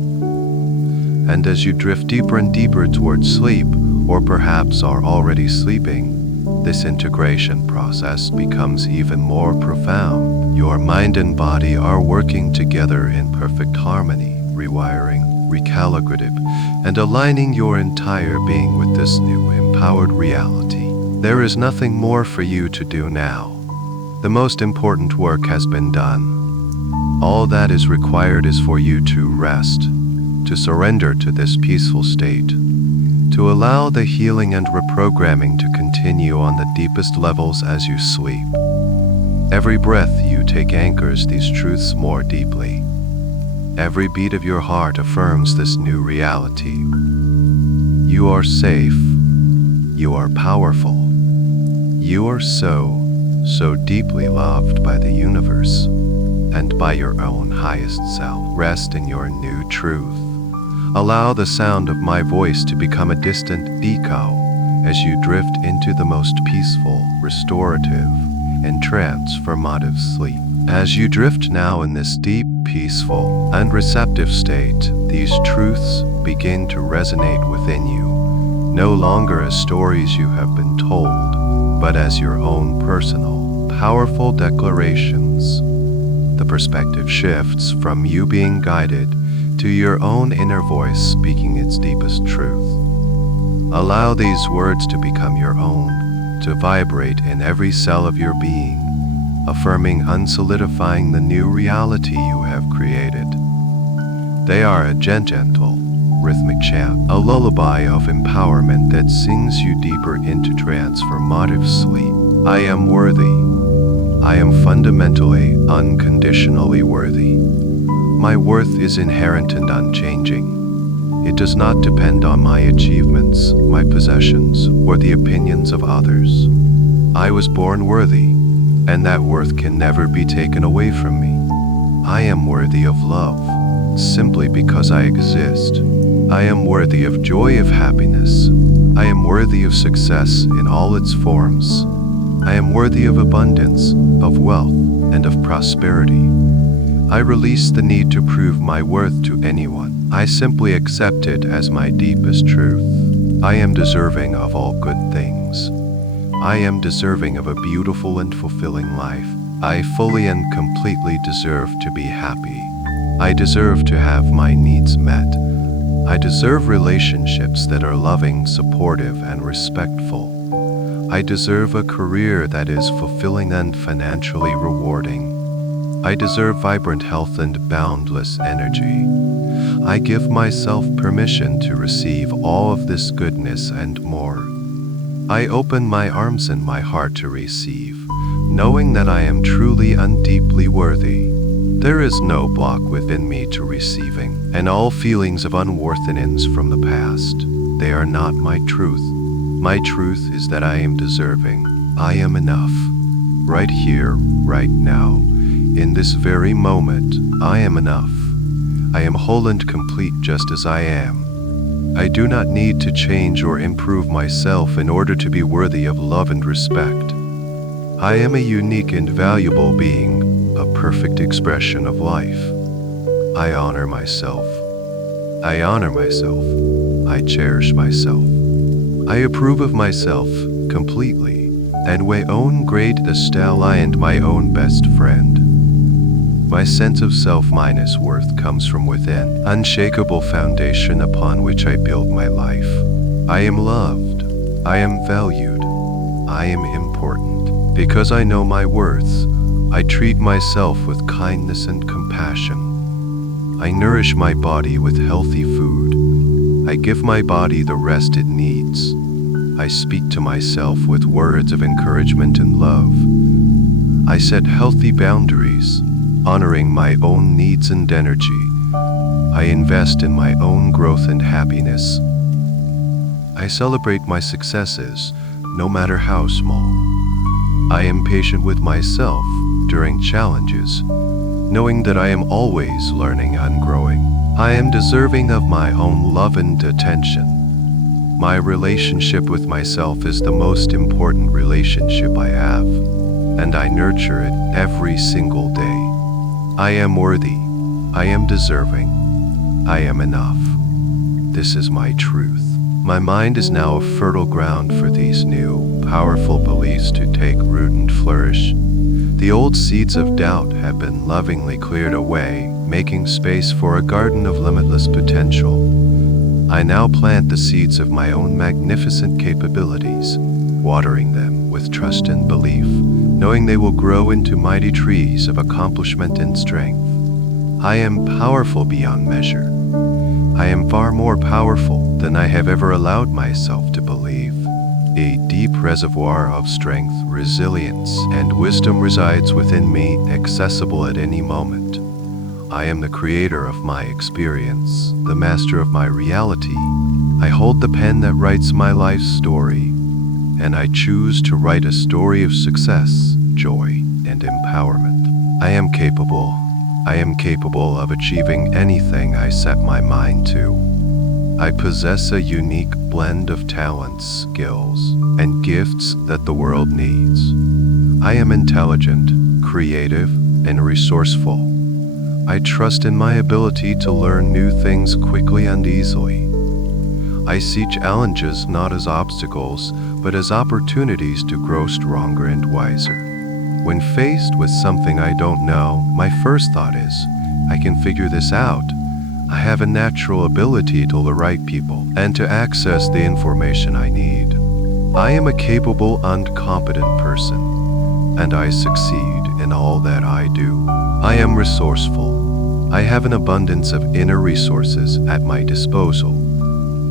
And as you drift deeper and deeper towards sleep, or perhaps are already sleeping, this integration process becomes even more profound. Your mind and body are working together in perfect harmony, rewiring, recalibrating, and aligning your entire being with this new empowered reality. There is nothing more for you to do now. The most important work has been done. All that is required is for you to rest, to surrender to this peaceful state, to allow the healing and reprogramming to continue on the deepest levels as you sleep. Every breath you take anchors these truths more deeply. Every beat of your heart affirms this new reality. You are safe. You are powerful. You are so deeply loved by the universe and by your own highest self. Rest in your new truth. Allow the sound of my voice to become a distant echo as you drift into the most peaceful, restorative, and transformative sleep. As you drift now in this deep, peaceful, and receptive state, these truths begin to resonate within you, no longer as stories you have been told, but as your own personal, powerful declarations. The perspective shifts from you being guided to your own inner voice speaking its deepest truth. Allow these words to become your own, to vibrate in every cell of your being, affirming and solidifying the new reality you have created. They are a gentle, rhythmic chant, a lullaby of empowerment that sings you deeper into transformative sleep. I am worthy. I am fundamentally, unconditionally worthy. My worth is inherent and unchanging. It does not depend on my achievements, my possessions, or the opinions of others. I was born worthy, and that worth can never be taken away from me. I am worthy of love, simply because I exist. I am worthy of joy, of happiness. I am worthy of success in all its forms. I am worthy of abundance, of wealth, and of prosperity. I release the need to prove my worth to anyone. I simply accept it as my deepest truth. I am deserving of all good things. I am deserving of a beautiful and fulfilling life. I fully and completely deserve to be happy. I deserve to have my needs met. I deserve relationships that are loving, supportive, and respectful. I deserve a career that is fulfilling and financially rewarding. I deserve vibrant health and boundless energy. I give myself permission to receive all of this goodness and more. I open my arms and my heart to receive, knowing that I am truly and deeply worthy. There is no block within me to receiving, and all feelings of unworthiness from the past, they are not my truth. My truth is that I am deserving. I am enough. Right here, right now. In this very moment, I am enough. I am whole and complete just as I am. I do not need to change or improve myself in order to be worthy of love and respect. I am a unique and valuable being, a perfect expression of life. I honor myself. I honor myself. I cherish myself. I approve of myself completely, and my own great style and my own best friend. My sense of self-worth comes from within, unshakable foundation upon which I build my life. I am loved. I am valued. I am important. Because I know my worth, I treat myself with kindness and compassion. I nourish my body with healthy food. I give my body the rest it needs. I speak to myself with words of encouragement and love. I set healthy boundaries, honoring my own needs and energy. I invest in my own growth and happiness. I celebrate my successes, no matter how small. I am patient with myself during challenges, knowing that I am always learning and growing. I am deserving of my own love and attention. My relationship with myself is the most important relationship I have, and I nurture it every single day. I am worthy. I am deserving. I am enough. This is my truth. My mind is now a fertile ground for these new, powerful beliefs to take root and flourish. The old seeds of doubt have been lovingly cleared away, making space for a garden of limitless potential. I now plant the seeds of my own magnificent capabilities, watering them with trust and belief, knowing they will grow into mighty trees of accomplishment and strength. I am powerful beyond measure. I am far more powerful than I have ever allowed myself to believe. A deep reservoir of strength, resilience, and wisdom resides within me, accessible at any moment. I am the creator of my experience, the master of my reality. I hold the pen that writes my life's story, and I choose to write a story of success, joy, and empowerment. I am capable. I am capable of achieving anything I set my mind to. I possess a unique blend of talents, skills, and gifts that the world needs. I am intelligent, creative, and resourceful. I trust in my ability to learn new things quickly and easily. I see challenges not as obstacles, but as opportunities to grow stronger and wiser. When faced with something I don't know, my first thought is, I can figure this out. I have a natural ability to the right people and to access the information I need. I am a capable and competent person, and I succeed in all that I do. I am resourceful. I have an abundance of inner resources at my disposal.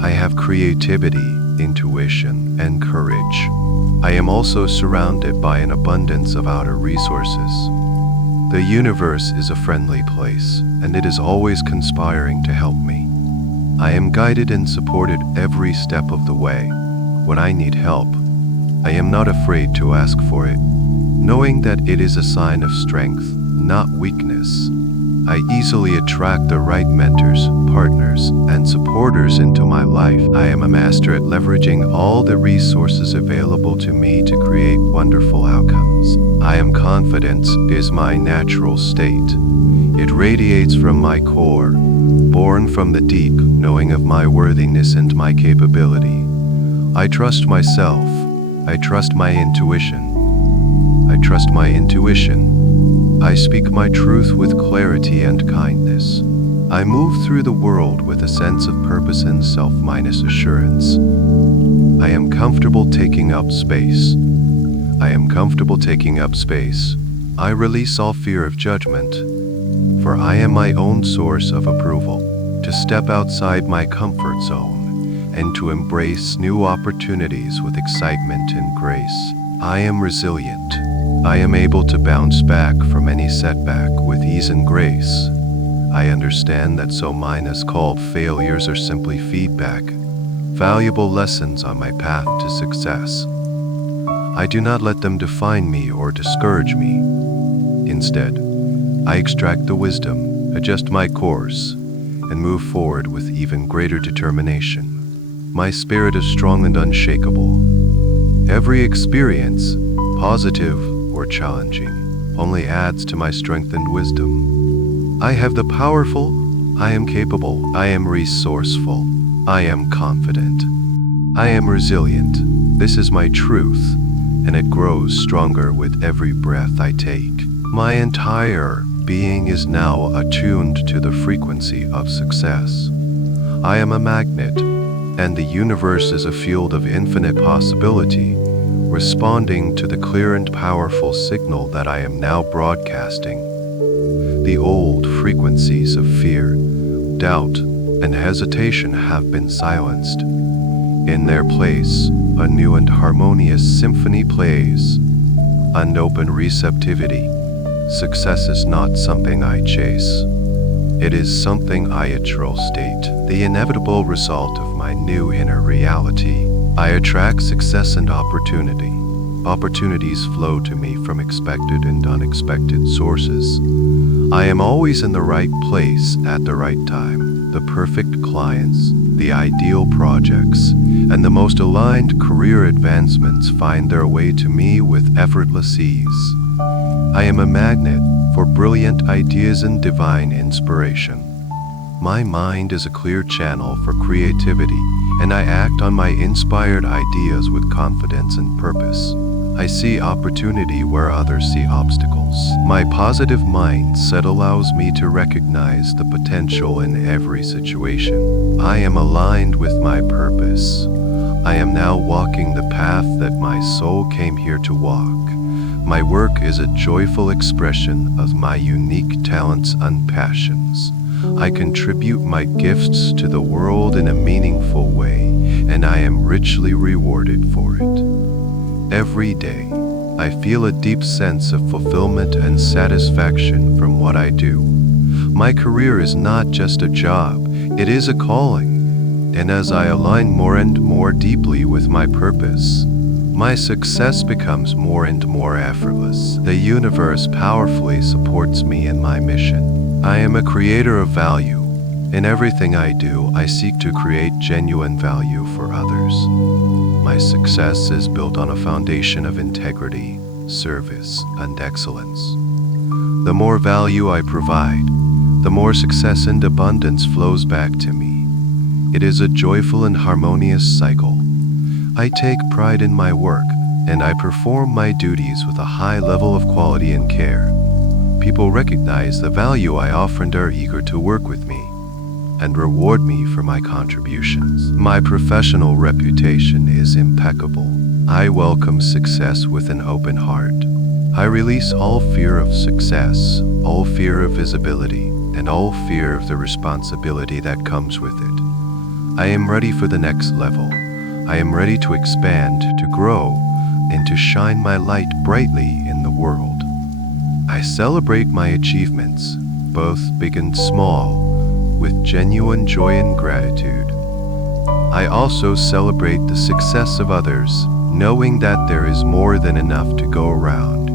I have creativity, intuition, and courage. I am also surrounded by an abundance of outer resources. The universe is a friendly place, and it is always conspiring to help me. I am guided and supported every step of the way. When I need help, I am not afraid to ask for it, knowing that it is a sign of strength, not weakness. I easily attract the right mentors, partners, and supporters into my life. I am a master at leveraging all the resources available to me to create wonderful outcomes. I am confidence is my natural state. It radiates from my core, born from the deep knowing of my worthiness and my capability. I trust myself. I trust my intuition. I trust my intuition. I speak my truth with clarity and kindness. I move through the world with a sense of purpose and self-minus assurance. I am comfortable taking up space. I am comfortable taking up space. I release all fear of judgment, for I am my own source of approval. To step outside my comfort zone and to embrace new opportunities with excitement and grace. I am resilient. I am able to bounce back from any setback with ease and grace. I understand that so mine is called failures are simply feedback, valuable lessons on my path to success. I do not let them define me or discourage me. Instead, I extract the wisdom, adjust my course, and move forward with even greater determination. My spirit is strong and unshakable. Every experience, positive or challenging, only adds to my strength and wisdom. I have the powerful, I am capable, I am resourceful, I am confident, I am resilient. This is my truth, and it grows stronger with every breath I take. My entire being is now attuned to the frequency of success. I am a magnet, and the universe is a field of infinite possibility, responding to the clear and powerful signal that I am now broadcasting. The old frequencies of fear, doubt, and hesitation have been silenced. In their place, a new and harmonious symphony plays. An open receptivity. Success is not something I chase. It is something I natural state, the inevitable result of my new inner reality. I attract success and opportunity. Opportunities flow to me from expected and unexpected sources. I am always in the right place at the right time. The perfect clients, the ideal projects, and the most aligned career advancements find their way to me with effortless ease. I am a magnet for brilliant ideas and divine inspiration. My mind is a clear channel for creativity, and I act on my inspired ideas with confidence and purpose. I see opportunity where others see obstacles. My positive mindset allows me to recognize the potential in every situation. I am aligned with my purpose. I am now walking the path that my soul came here to walk. My work is a joyful expression of my unique talents and passions. I contribute my gifts to the world in a meaningful way, and I am richly rewarded for it. Every day, I feel a deep sense of fulfillment and satisfaction from what I do. My career is not just a job, it is a calling. And as I align more and more deeply with my purpose, my success becomes more and more effortless. The universe powerfully supports me in my mission. I am a creator of value. In everything I do, I seek to create genuine value for others. My success is built on a foundation of integrity, service, and excellence. The more value I provide, the more success and abundance flows back to me. It is a joyful and harmonious cycle. I take pride in my work, and I perform my duties with a high level of quality and care. People recognize the value I offer and are eager to work with me and reward me for my contributions. My professional reputation is impeccable. I welcome success with an open heart. I release all fear of success, all fear of visibility, and all fear of the responsibility that comes with it. I am ready for the next level. I am ready to expand, to grow, and to shine my light brightly in the world. I celebrate my achievements, both big and small, with genuine joy and gratitude. I also celebrate the success of others, knowing that there is more than enough to go around.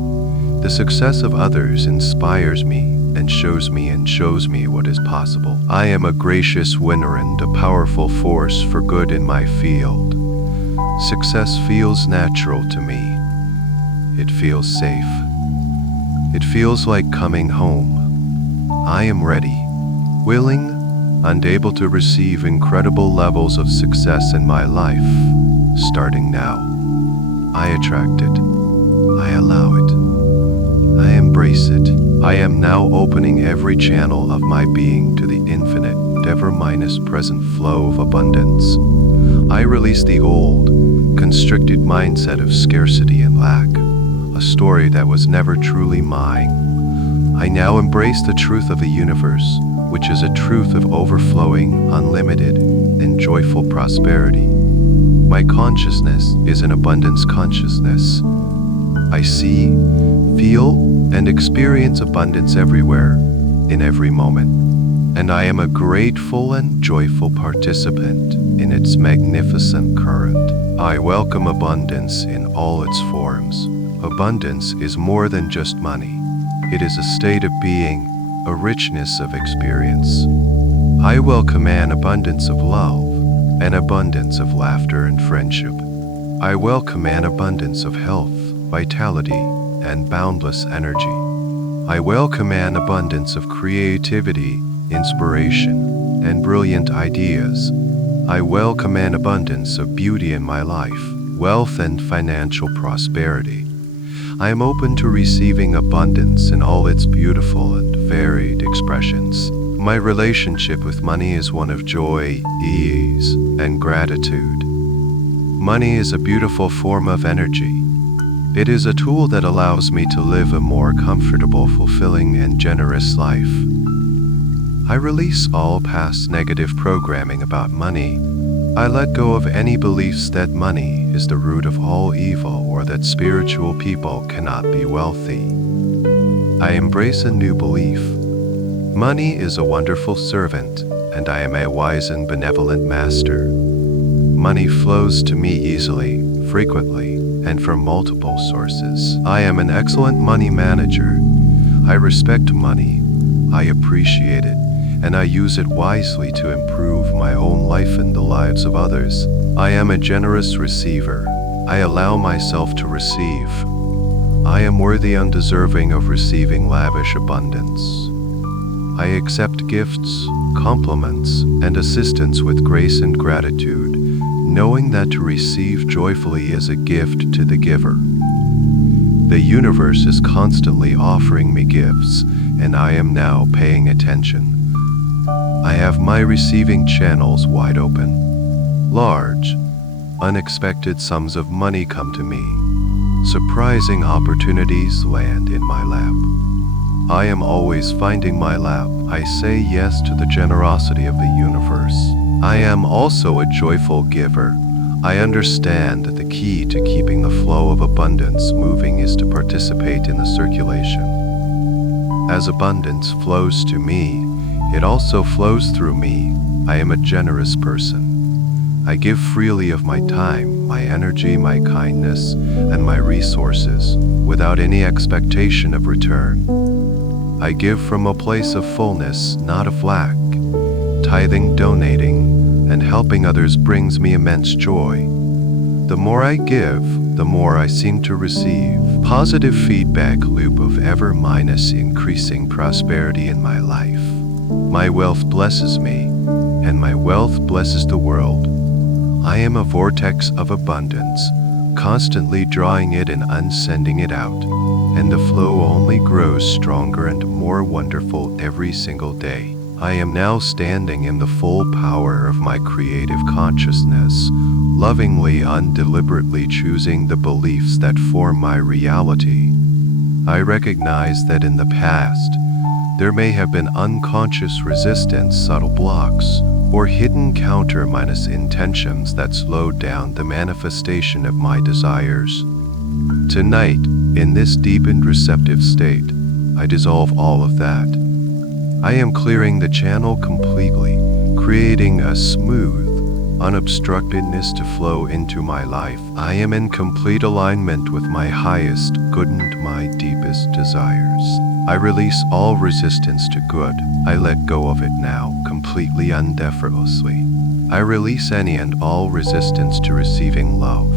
The success of others inspires me and shows me what is possible. I am a gracious winner and a powerful force for good in my field. Success feels natural to me. It feels safe. It feels like coming home. I am ready, willing, and able to receive incredible levels of success in my life, starting now. I attract it. I allow it. I embrace it. I am now opening every channel of my being to the infinite, ever-present flow of abundance. I release the old, constricted mindset of scarcity and lack, a story that was never truly mine. I now embrace the truth of the universe, which is a truth of overflowing, unlimited, and joyful prosperity. My consciousness is an abundance consciousness. I see, feel, and experience abundance everywhere, in every moment, and I am a grateful and joyful participant in its magnificent current. I welcome abundance in all its forms. Abundance is more than just money. It is a state of being, a richness of experience. I welcome an abundance of love, an abundance of laughter and friendship. I welcome an abundance of health, vitality, and boundless energy. I welcome an abundance of creativity, inspiration, and brilliant ideas. I welcome an abundance of beauty in my life, wealth and financial prosperity. I am open to receiving abundance in all its beautiful and varied expressions. My relationship with money is one of joy, ease, and gratitude. Money is a beautiful form of energy. It is a tool that allows me to live a more comfortable, fulfilling, and generous life. I release all past negative programming about money. I let go of any beliefs that money is the root of all evil or that spiritual people cannot be wealthy. I embrace a new belief. Money is a wonderful servant, and I am a wise and benevolent master. Money flows to me easily, frequently, and from multiple sources. I am an excellent money manager. I respect money. I appreciate it, and I use it wisely to improve my own life and the lives of others. I am a generous receiver. I allow myself to receive. I am worthy and deserving of receiving lavish abundance. I accept gifts, compliments, and assistance with grace and gratitude, knowing that to receive joyfully is a gift to the giver. The universe is constantly offering me gifts, and I am now paying attention. I have my receiving channels wide open. Large, unexpected sums of money come to me. Surprising opportunities land in my lap. I am always finding my lap. I say yes to the generosity of the universe. I am also a joyful giver. I understand that the key to keeping the flow of abundance moving is to participate in the circulation. As abundance flows to me, it also flows through me. I am a generous person. I give freely of my time, my energy, my kindness, and my resources, without any expectation of return. I give from a place of fullness, not of lack. Tithing, donating, and helping others brings me immense joy. The more I give, the more I seem to receive. Positive feedback loop of increasing prosperity in my life. My wealth blesses me, and my wealth blesses the world. I am a vortex of abundance, constantly drawing it and unsending it out, and the flow only grows stronger and more wonderful every single day. I am now standing in the full power of my creative consciousness, lovingly, undeliberately choosing the beliefs that form my reality. I recognize that in the past, there may have been unconscious resistance, subtle blocks, or hidden intentions that slowed down the manifestation of my desires. Tonight, in this deep and receptive state, I dissolve all of that. I am clearing the channel completely, creating a smooth, unobstructedness to flow into my life. I am in complete alignment with my highest good and my deepest desires. I release all resistance to good. I let go of it now, completely and effortlessly. I release any and all resistance to receiving love.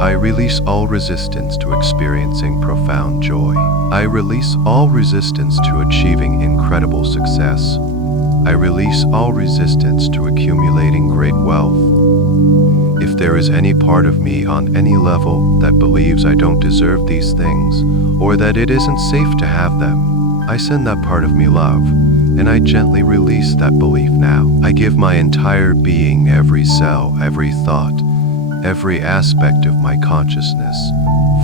I release all resistance to experiencing profound joy. I release all resistance to achieving incredible success. I release all resistance to accumulating great wealth. If there is any part of me on any level that believes I don't deserve these things, or that it isn't safe to have them, I send that part of me love, and I gently release that belief now. I give my entire being, every cell, every thought, every aspect of my consciousness,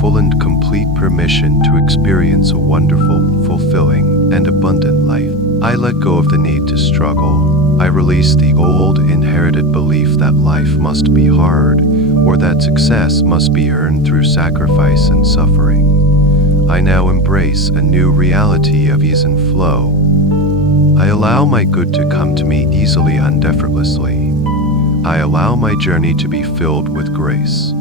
full and complete permission to experience a wonderful, fulfilling, and abundant life. I let go of the need to struggle. I release the old, inherited belief that life must be hard, or that success must be earned through sacrifice and suffering. I now embrace a new reality of ease and flow. I allow my good to come to me easily and effortlessly. I allow my journey to be filled with grace.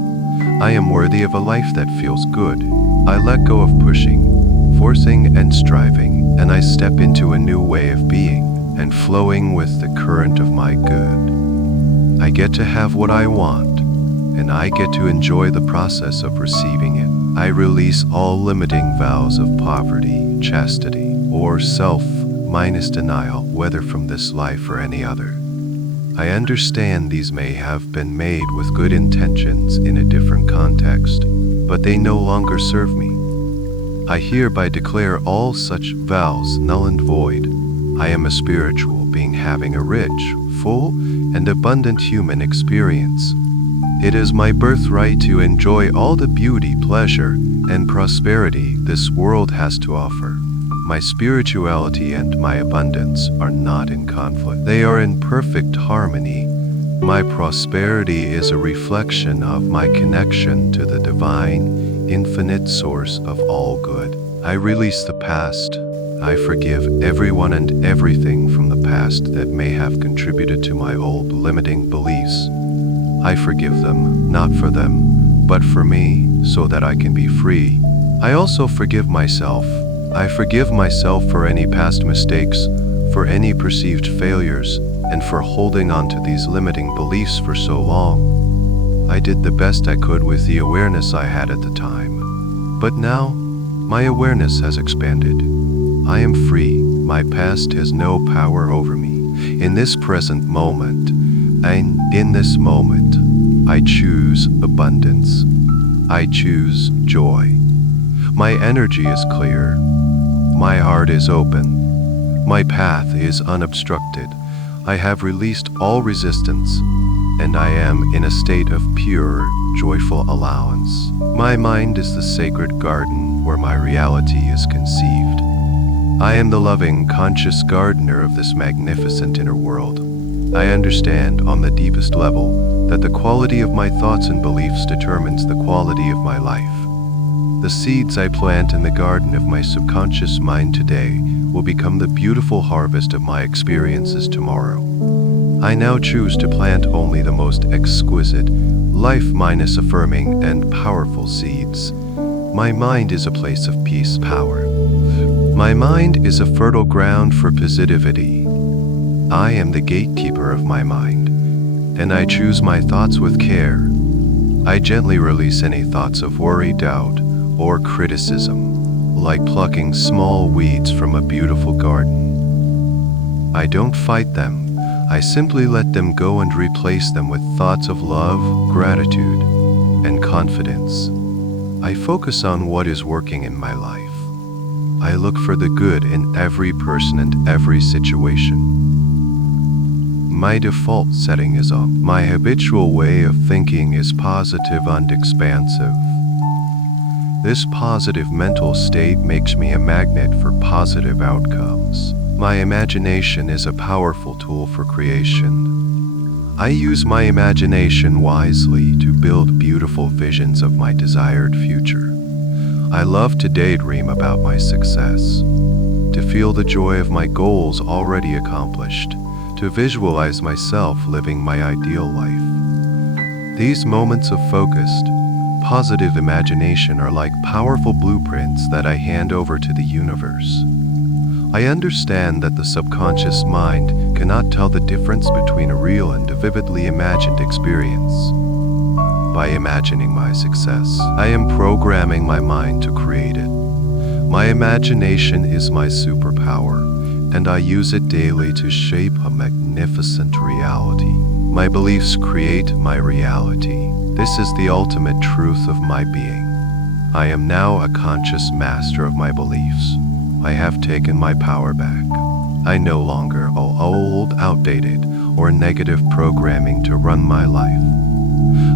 I am worthy of a life that feels good. I let go of pushing, forcing, and striving, and I step into a new way of being and flowing with the current of my good. I get to have what I want, and I get to enjoy the process of receiving it. I release all limiting vows of poverty, chastity, or self-denial, whether from this life or any other. I understand these may have been made with good intentions in a different context, but they no longer serve me. I hereby declare all such vows null and void. I am a spiritual being having a rich, full, and abundant human experience. It is my birthright to enjoy all the beauty, pleasure, and prosperity this world has to offer. My spirituality and my abundance are not in conflict. They are in perfect harmony. My prosperity is a reflection of my connection to the divine, infinite source of all good. I release the past. I forgive everyone and everything from the past that may have contributed to my old limiting beliefs. I forgive them, not for them, but for me, so that I can be free. I also forgive myself. I forgive myself for any past mistakes, for any perceived failures, and for holding on to these limiting beliefs for so long. I did the best I could with the awareness I had at the time. But now, my awareness has expanded. I am free. My past has no power over me. In this present moment, and in this moment, I choose abundance. I choose joy. My energy is clear. My heart is open. My path is unobstructed. I have released all resistance, and I am in a state of pure, joyful allowance. My mind is the sacred garden where my reality is conceived. I am the loving, conscious gardener of this magnificent inner world. I understand on the deepest level that the quality of my thoughts and beliefs determines the quality of my life. The seeds I plant in the garden of my subconscious mind today will become the beautiful harvest of my experiences tomorrow. I now choose to plant only the most exquisite, life-affirming, and powerful seeds. My mind is a place of peace, power. My mind is a fertile ground for positivity. I am the gatekeeper of my mind, and I choose my thoughts with care. I gently release any thoughts of worry, doubt, or criticism, like plucking small weeds from a beautiful garden. I don't fight them. I simply let them go and replace them with thoughts of love, gratitude, and confidence. I focus on what is working in my life. I look for the good in every person and every situation. My default setting is on. My habitual way of thinking is positive and expansive. This positive mental state makes me a magnet for positive outcomes. My imagination is a powerful tool for creation. I use my imagination wisely to build beautiful visions of my desired future. I love to daydream about my success, to feel the joy of my goals already accomplished, to visualize myself living my ideal life. These moments of focused, positive imagination are like powerful blueprints that I hand over to the universe. I understand that the subconscious mind cannot tell the difference between a real and a vividly imagined experience. By imagining my success, I am programming my mind to create it. My imagination is my superpower, and I use it daily to shape a magnificent reality. My beliefs create my reality. This is the ultimate truth of my being. I am now a conscious master of my beliefs. I have taken my power back. I no longer allow old, outdated, or negative programming to run my life.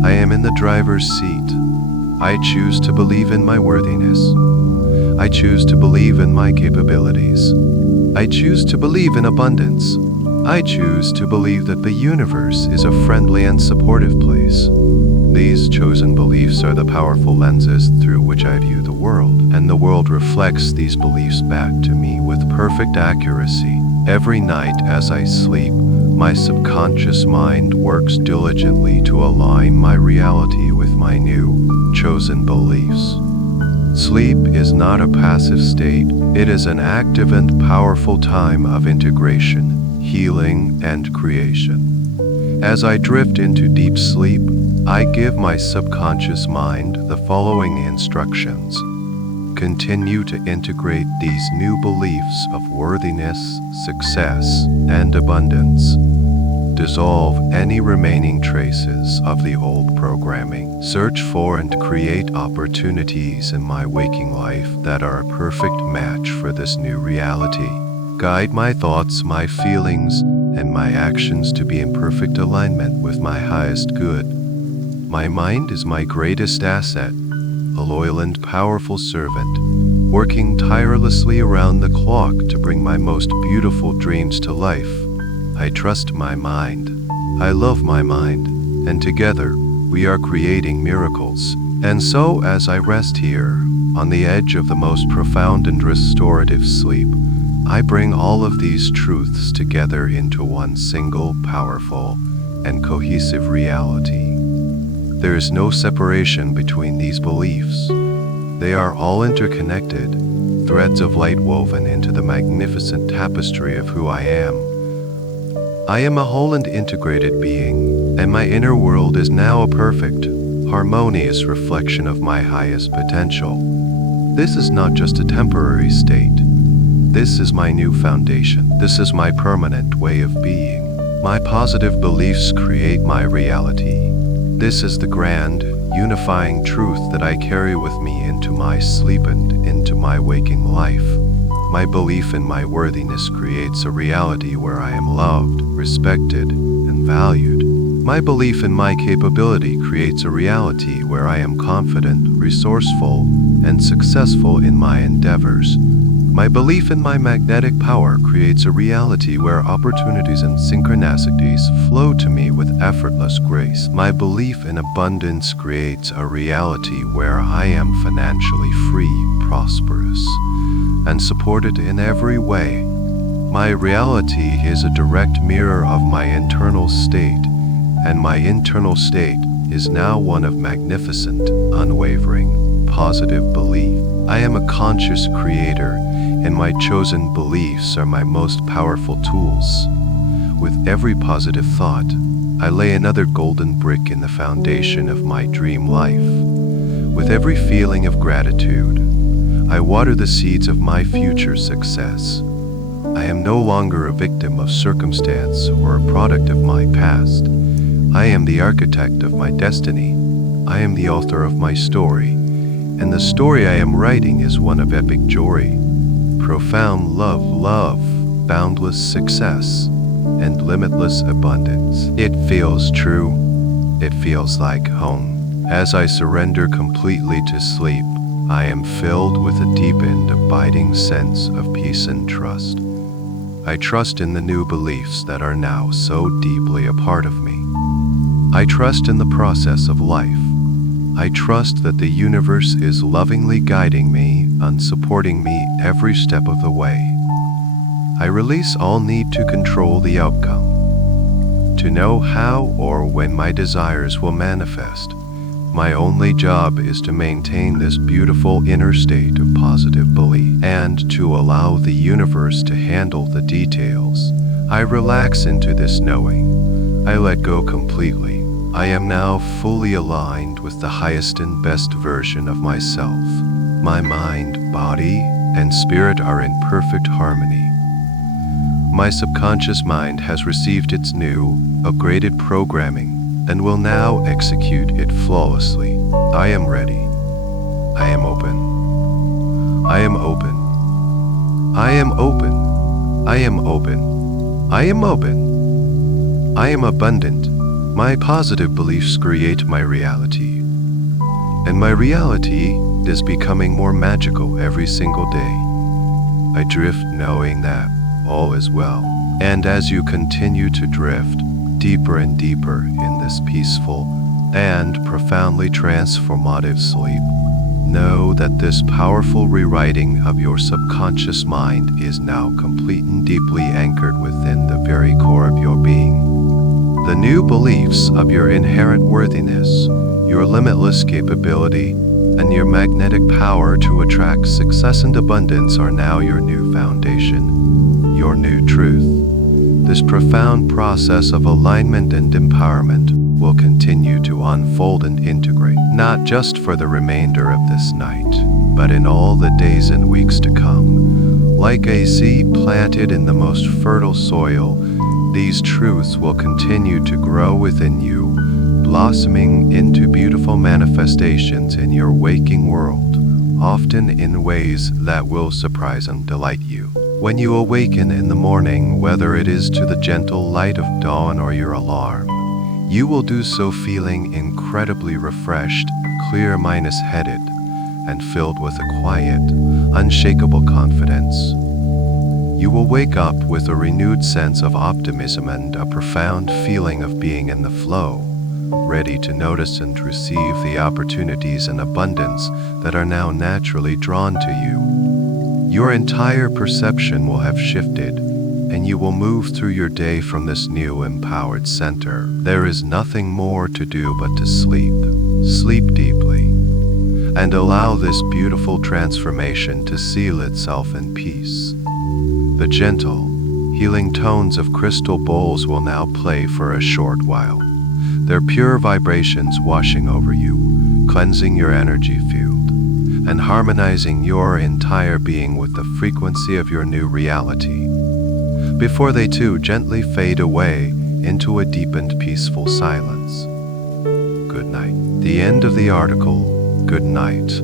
I am in the driver's seat. I choose to believe in my worthiness. I choose to believe in my capabilities. I choose to believe in abundance. I choose to believe that the universe is a friendly and supportive place. These chosen beliefs are the powerful lenses through which I view the world, and the world reflects these beliefs back to me with perfect accuracy. Every night as I sleep, my subconscious mind works diligently to align my reality with my new, chosen beliefs. Sleep is not a passive state, it is an active and powerful time of integration, healing, and creation. As I drift into deep sleep, I give my subconscious mind the following instructions. Continue to integrate these new beliefs of worthiness, success, and abundance. Dissolve any remaining traces of the old programming. Search for and create opportunities in my waking life that are a perfect match for this new reality. Guide my thoughts, my feelings, and my actions to be in perfect alignment with my highest good. My mind is my greatest asset, a loyal and powerful servant, working tirelessly around the clock to bring my most beautiful dreams to life. I trust my mind. I love my mind, and together we are creating miracles. And so, as I rest here, on the edge of the most profound and restorative sleep, I bring all of these truths together into one single, powerful, and cohesive reality. There is no separation between these beliefs. They are all interconnected, threads of light woven into the magnificent tapestry of who I am. I am a whole and integrated being, and my inner world is now a perfect, harmonious reflection of my highest potential. This is not just a temporary state. This is my new foundation. This is my permanent way of being. My positive beliefs create my reality. This is the grand, unifying truth that I carry with me into my sleep and into my waking life. My belief in my worthiness creates a reality where I am loved, respected, and valued. My belief in my capability creates a reality where I am confident, resourceful, and successful in my endeavors. My belief in my magnetic power creates a reality where opportunities and synchronicities flow to me with effortless grace. My belief in abundance creates a reality where I am financially free, prosperous, and supported in every way. My reality is a direct mirror of my internal state, and my internal state is now one of magnificent, unwavering, positive belief. I am a conscious creator, and my chosen beliefs are my most powerful tools. With every positive thought, I lay another golden brick in the foundation of my dream life. With every feeling of gratitude, I water the seeds of my future success. I am no longer a victim of circumstance or a product of my past. I am the architect of my destiny. I am the author of my story, and the story I am writing is one of epic joy, profound love, boundless success, and limitless abundance. It feels true. It feels like home. As I surrender completely to sleep, I am filled with a deep and abiding sense of peace and trust. I trust in the new beliefs that are now so deeply a part of me. I trust in the process of life. I trust that the universe is lovingly guiding me and supporting me every step of the way. I release all need to control the outcome, to know how or when my desires will manifest. My only job is to maintain this beautiful inner state of positive belief and to allow the universe to handle the details. I relax into this knowing. I let go completely. I am now fully aligned with the highest and best version of myself. My mind, body, and spirit are in perfect harmony. My subconscious mind has received its new, upgraded programming and will now execute it flawlessly. I am ready. I am open. I am open. I am open. I am open. I am open. I am abundant. My positive beliefs create my reality, and my reality is becoming more magical every single day. I drift knowing that all is well, and as you continue to drift deeper and deeper in this peaceful and profoundly transformative sleep, know that this powerful rewriting of your subconscious mind is now complete and deeply anchored within the very core of your being. The new beliefs of your inherent worthiness, your limitless capability, and your magnetic power to attract success and abundance are now your new foundation, your new truth. This profound process of alignment and empowerment will continue to unfold and integrate, not just for the remainder of this night, but in all the days and weeks to come. Like a seed planted in the most fertile soil, these truths will continue to grow within you, blossoming into beautiful manifestations in your waking world, often in ways that will surprise and delight you. When you awaken in the morning, whether it is to the gentle light of dawn or your alarm, You will do so feeling incredibly refreshed, clear-headed, and filled with a quiet, unshakable confidence. You will wake up with a renewed sense of optimism and a profound feeling of being in the flow, ready to notice and receive the opportunities and abundance that are now naturally drawn to you. Your entire perception will have shifted, and you will move through your day from this new empowered center. There is nothing more to do but to sleep. Sleep deeply, and allow this beautiful transformation to seal itself in peace. The gentle, healing tones of crystal bowls will now play for a short while, their pure vibrations washing over you, cleansing your energy field, and harmonizing your entire being with the frequency of your new reality. Before they too gently fade away into a deepened peaceful silence. Good night. The end of the article. Good night.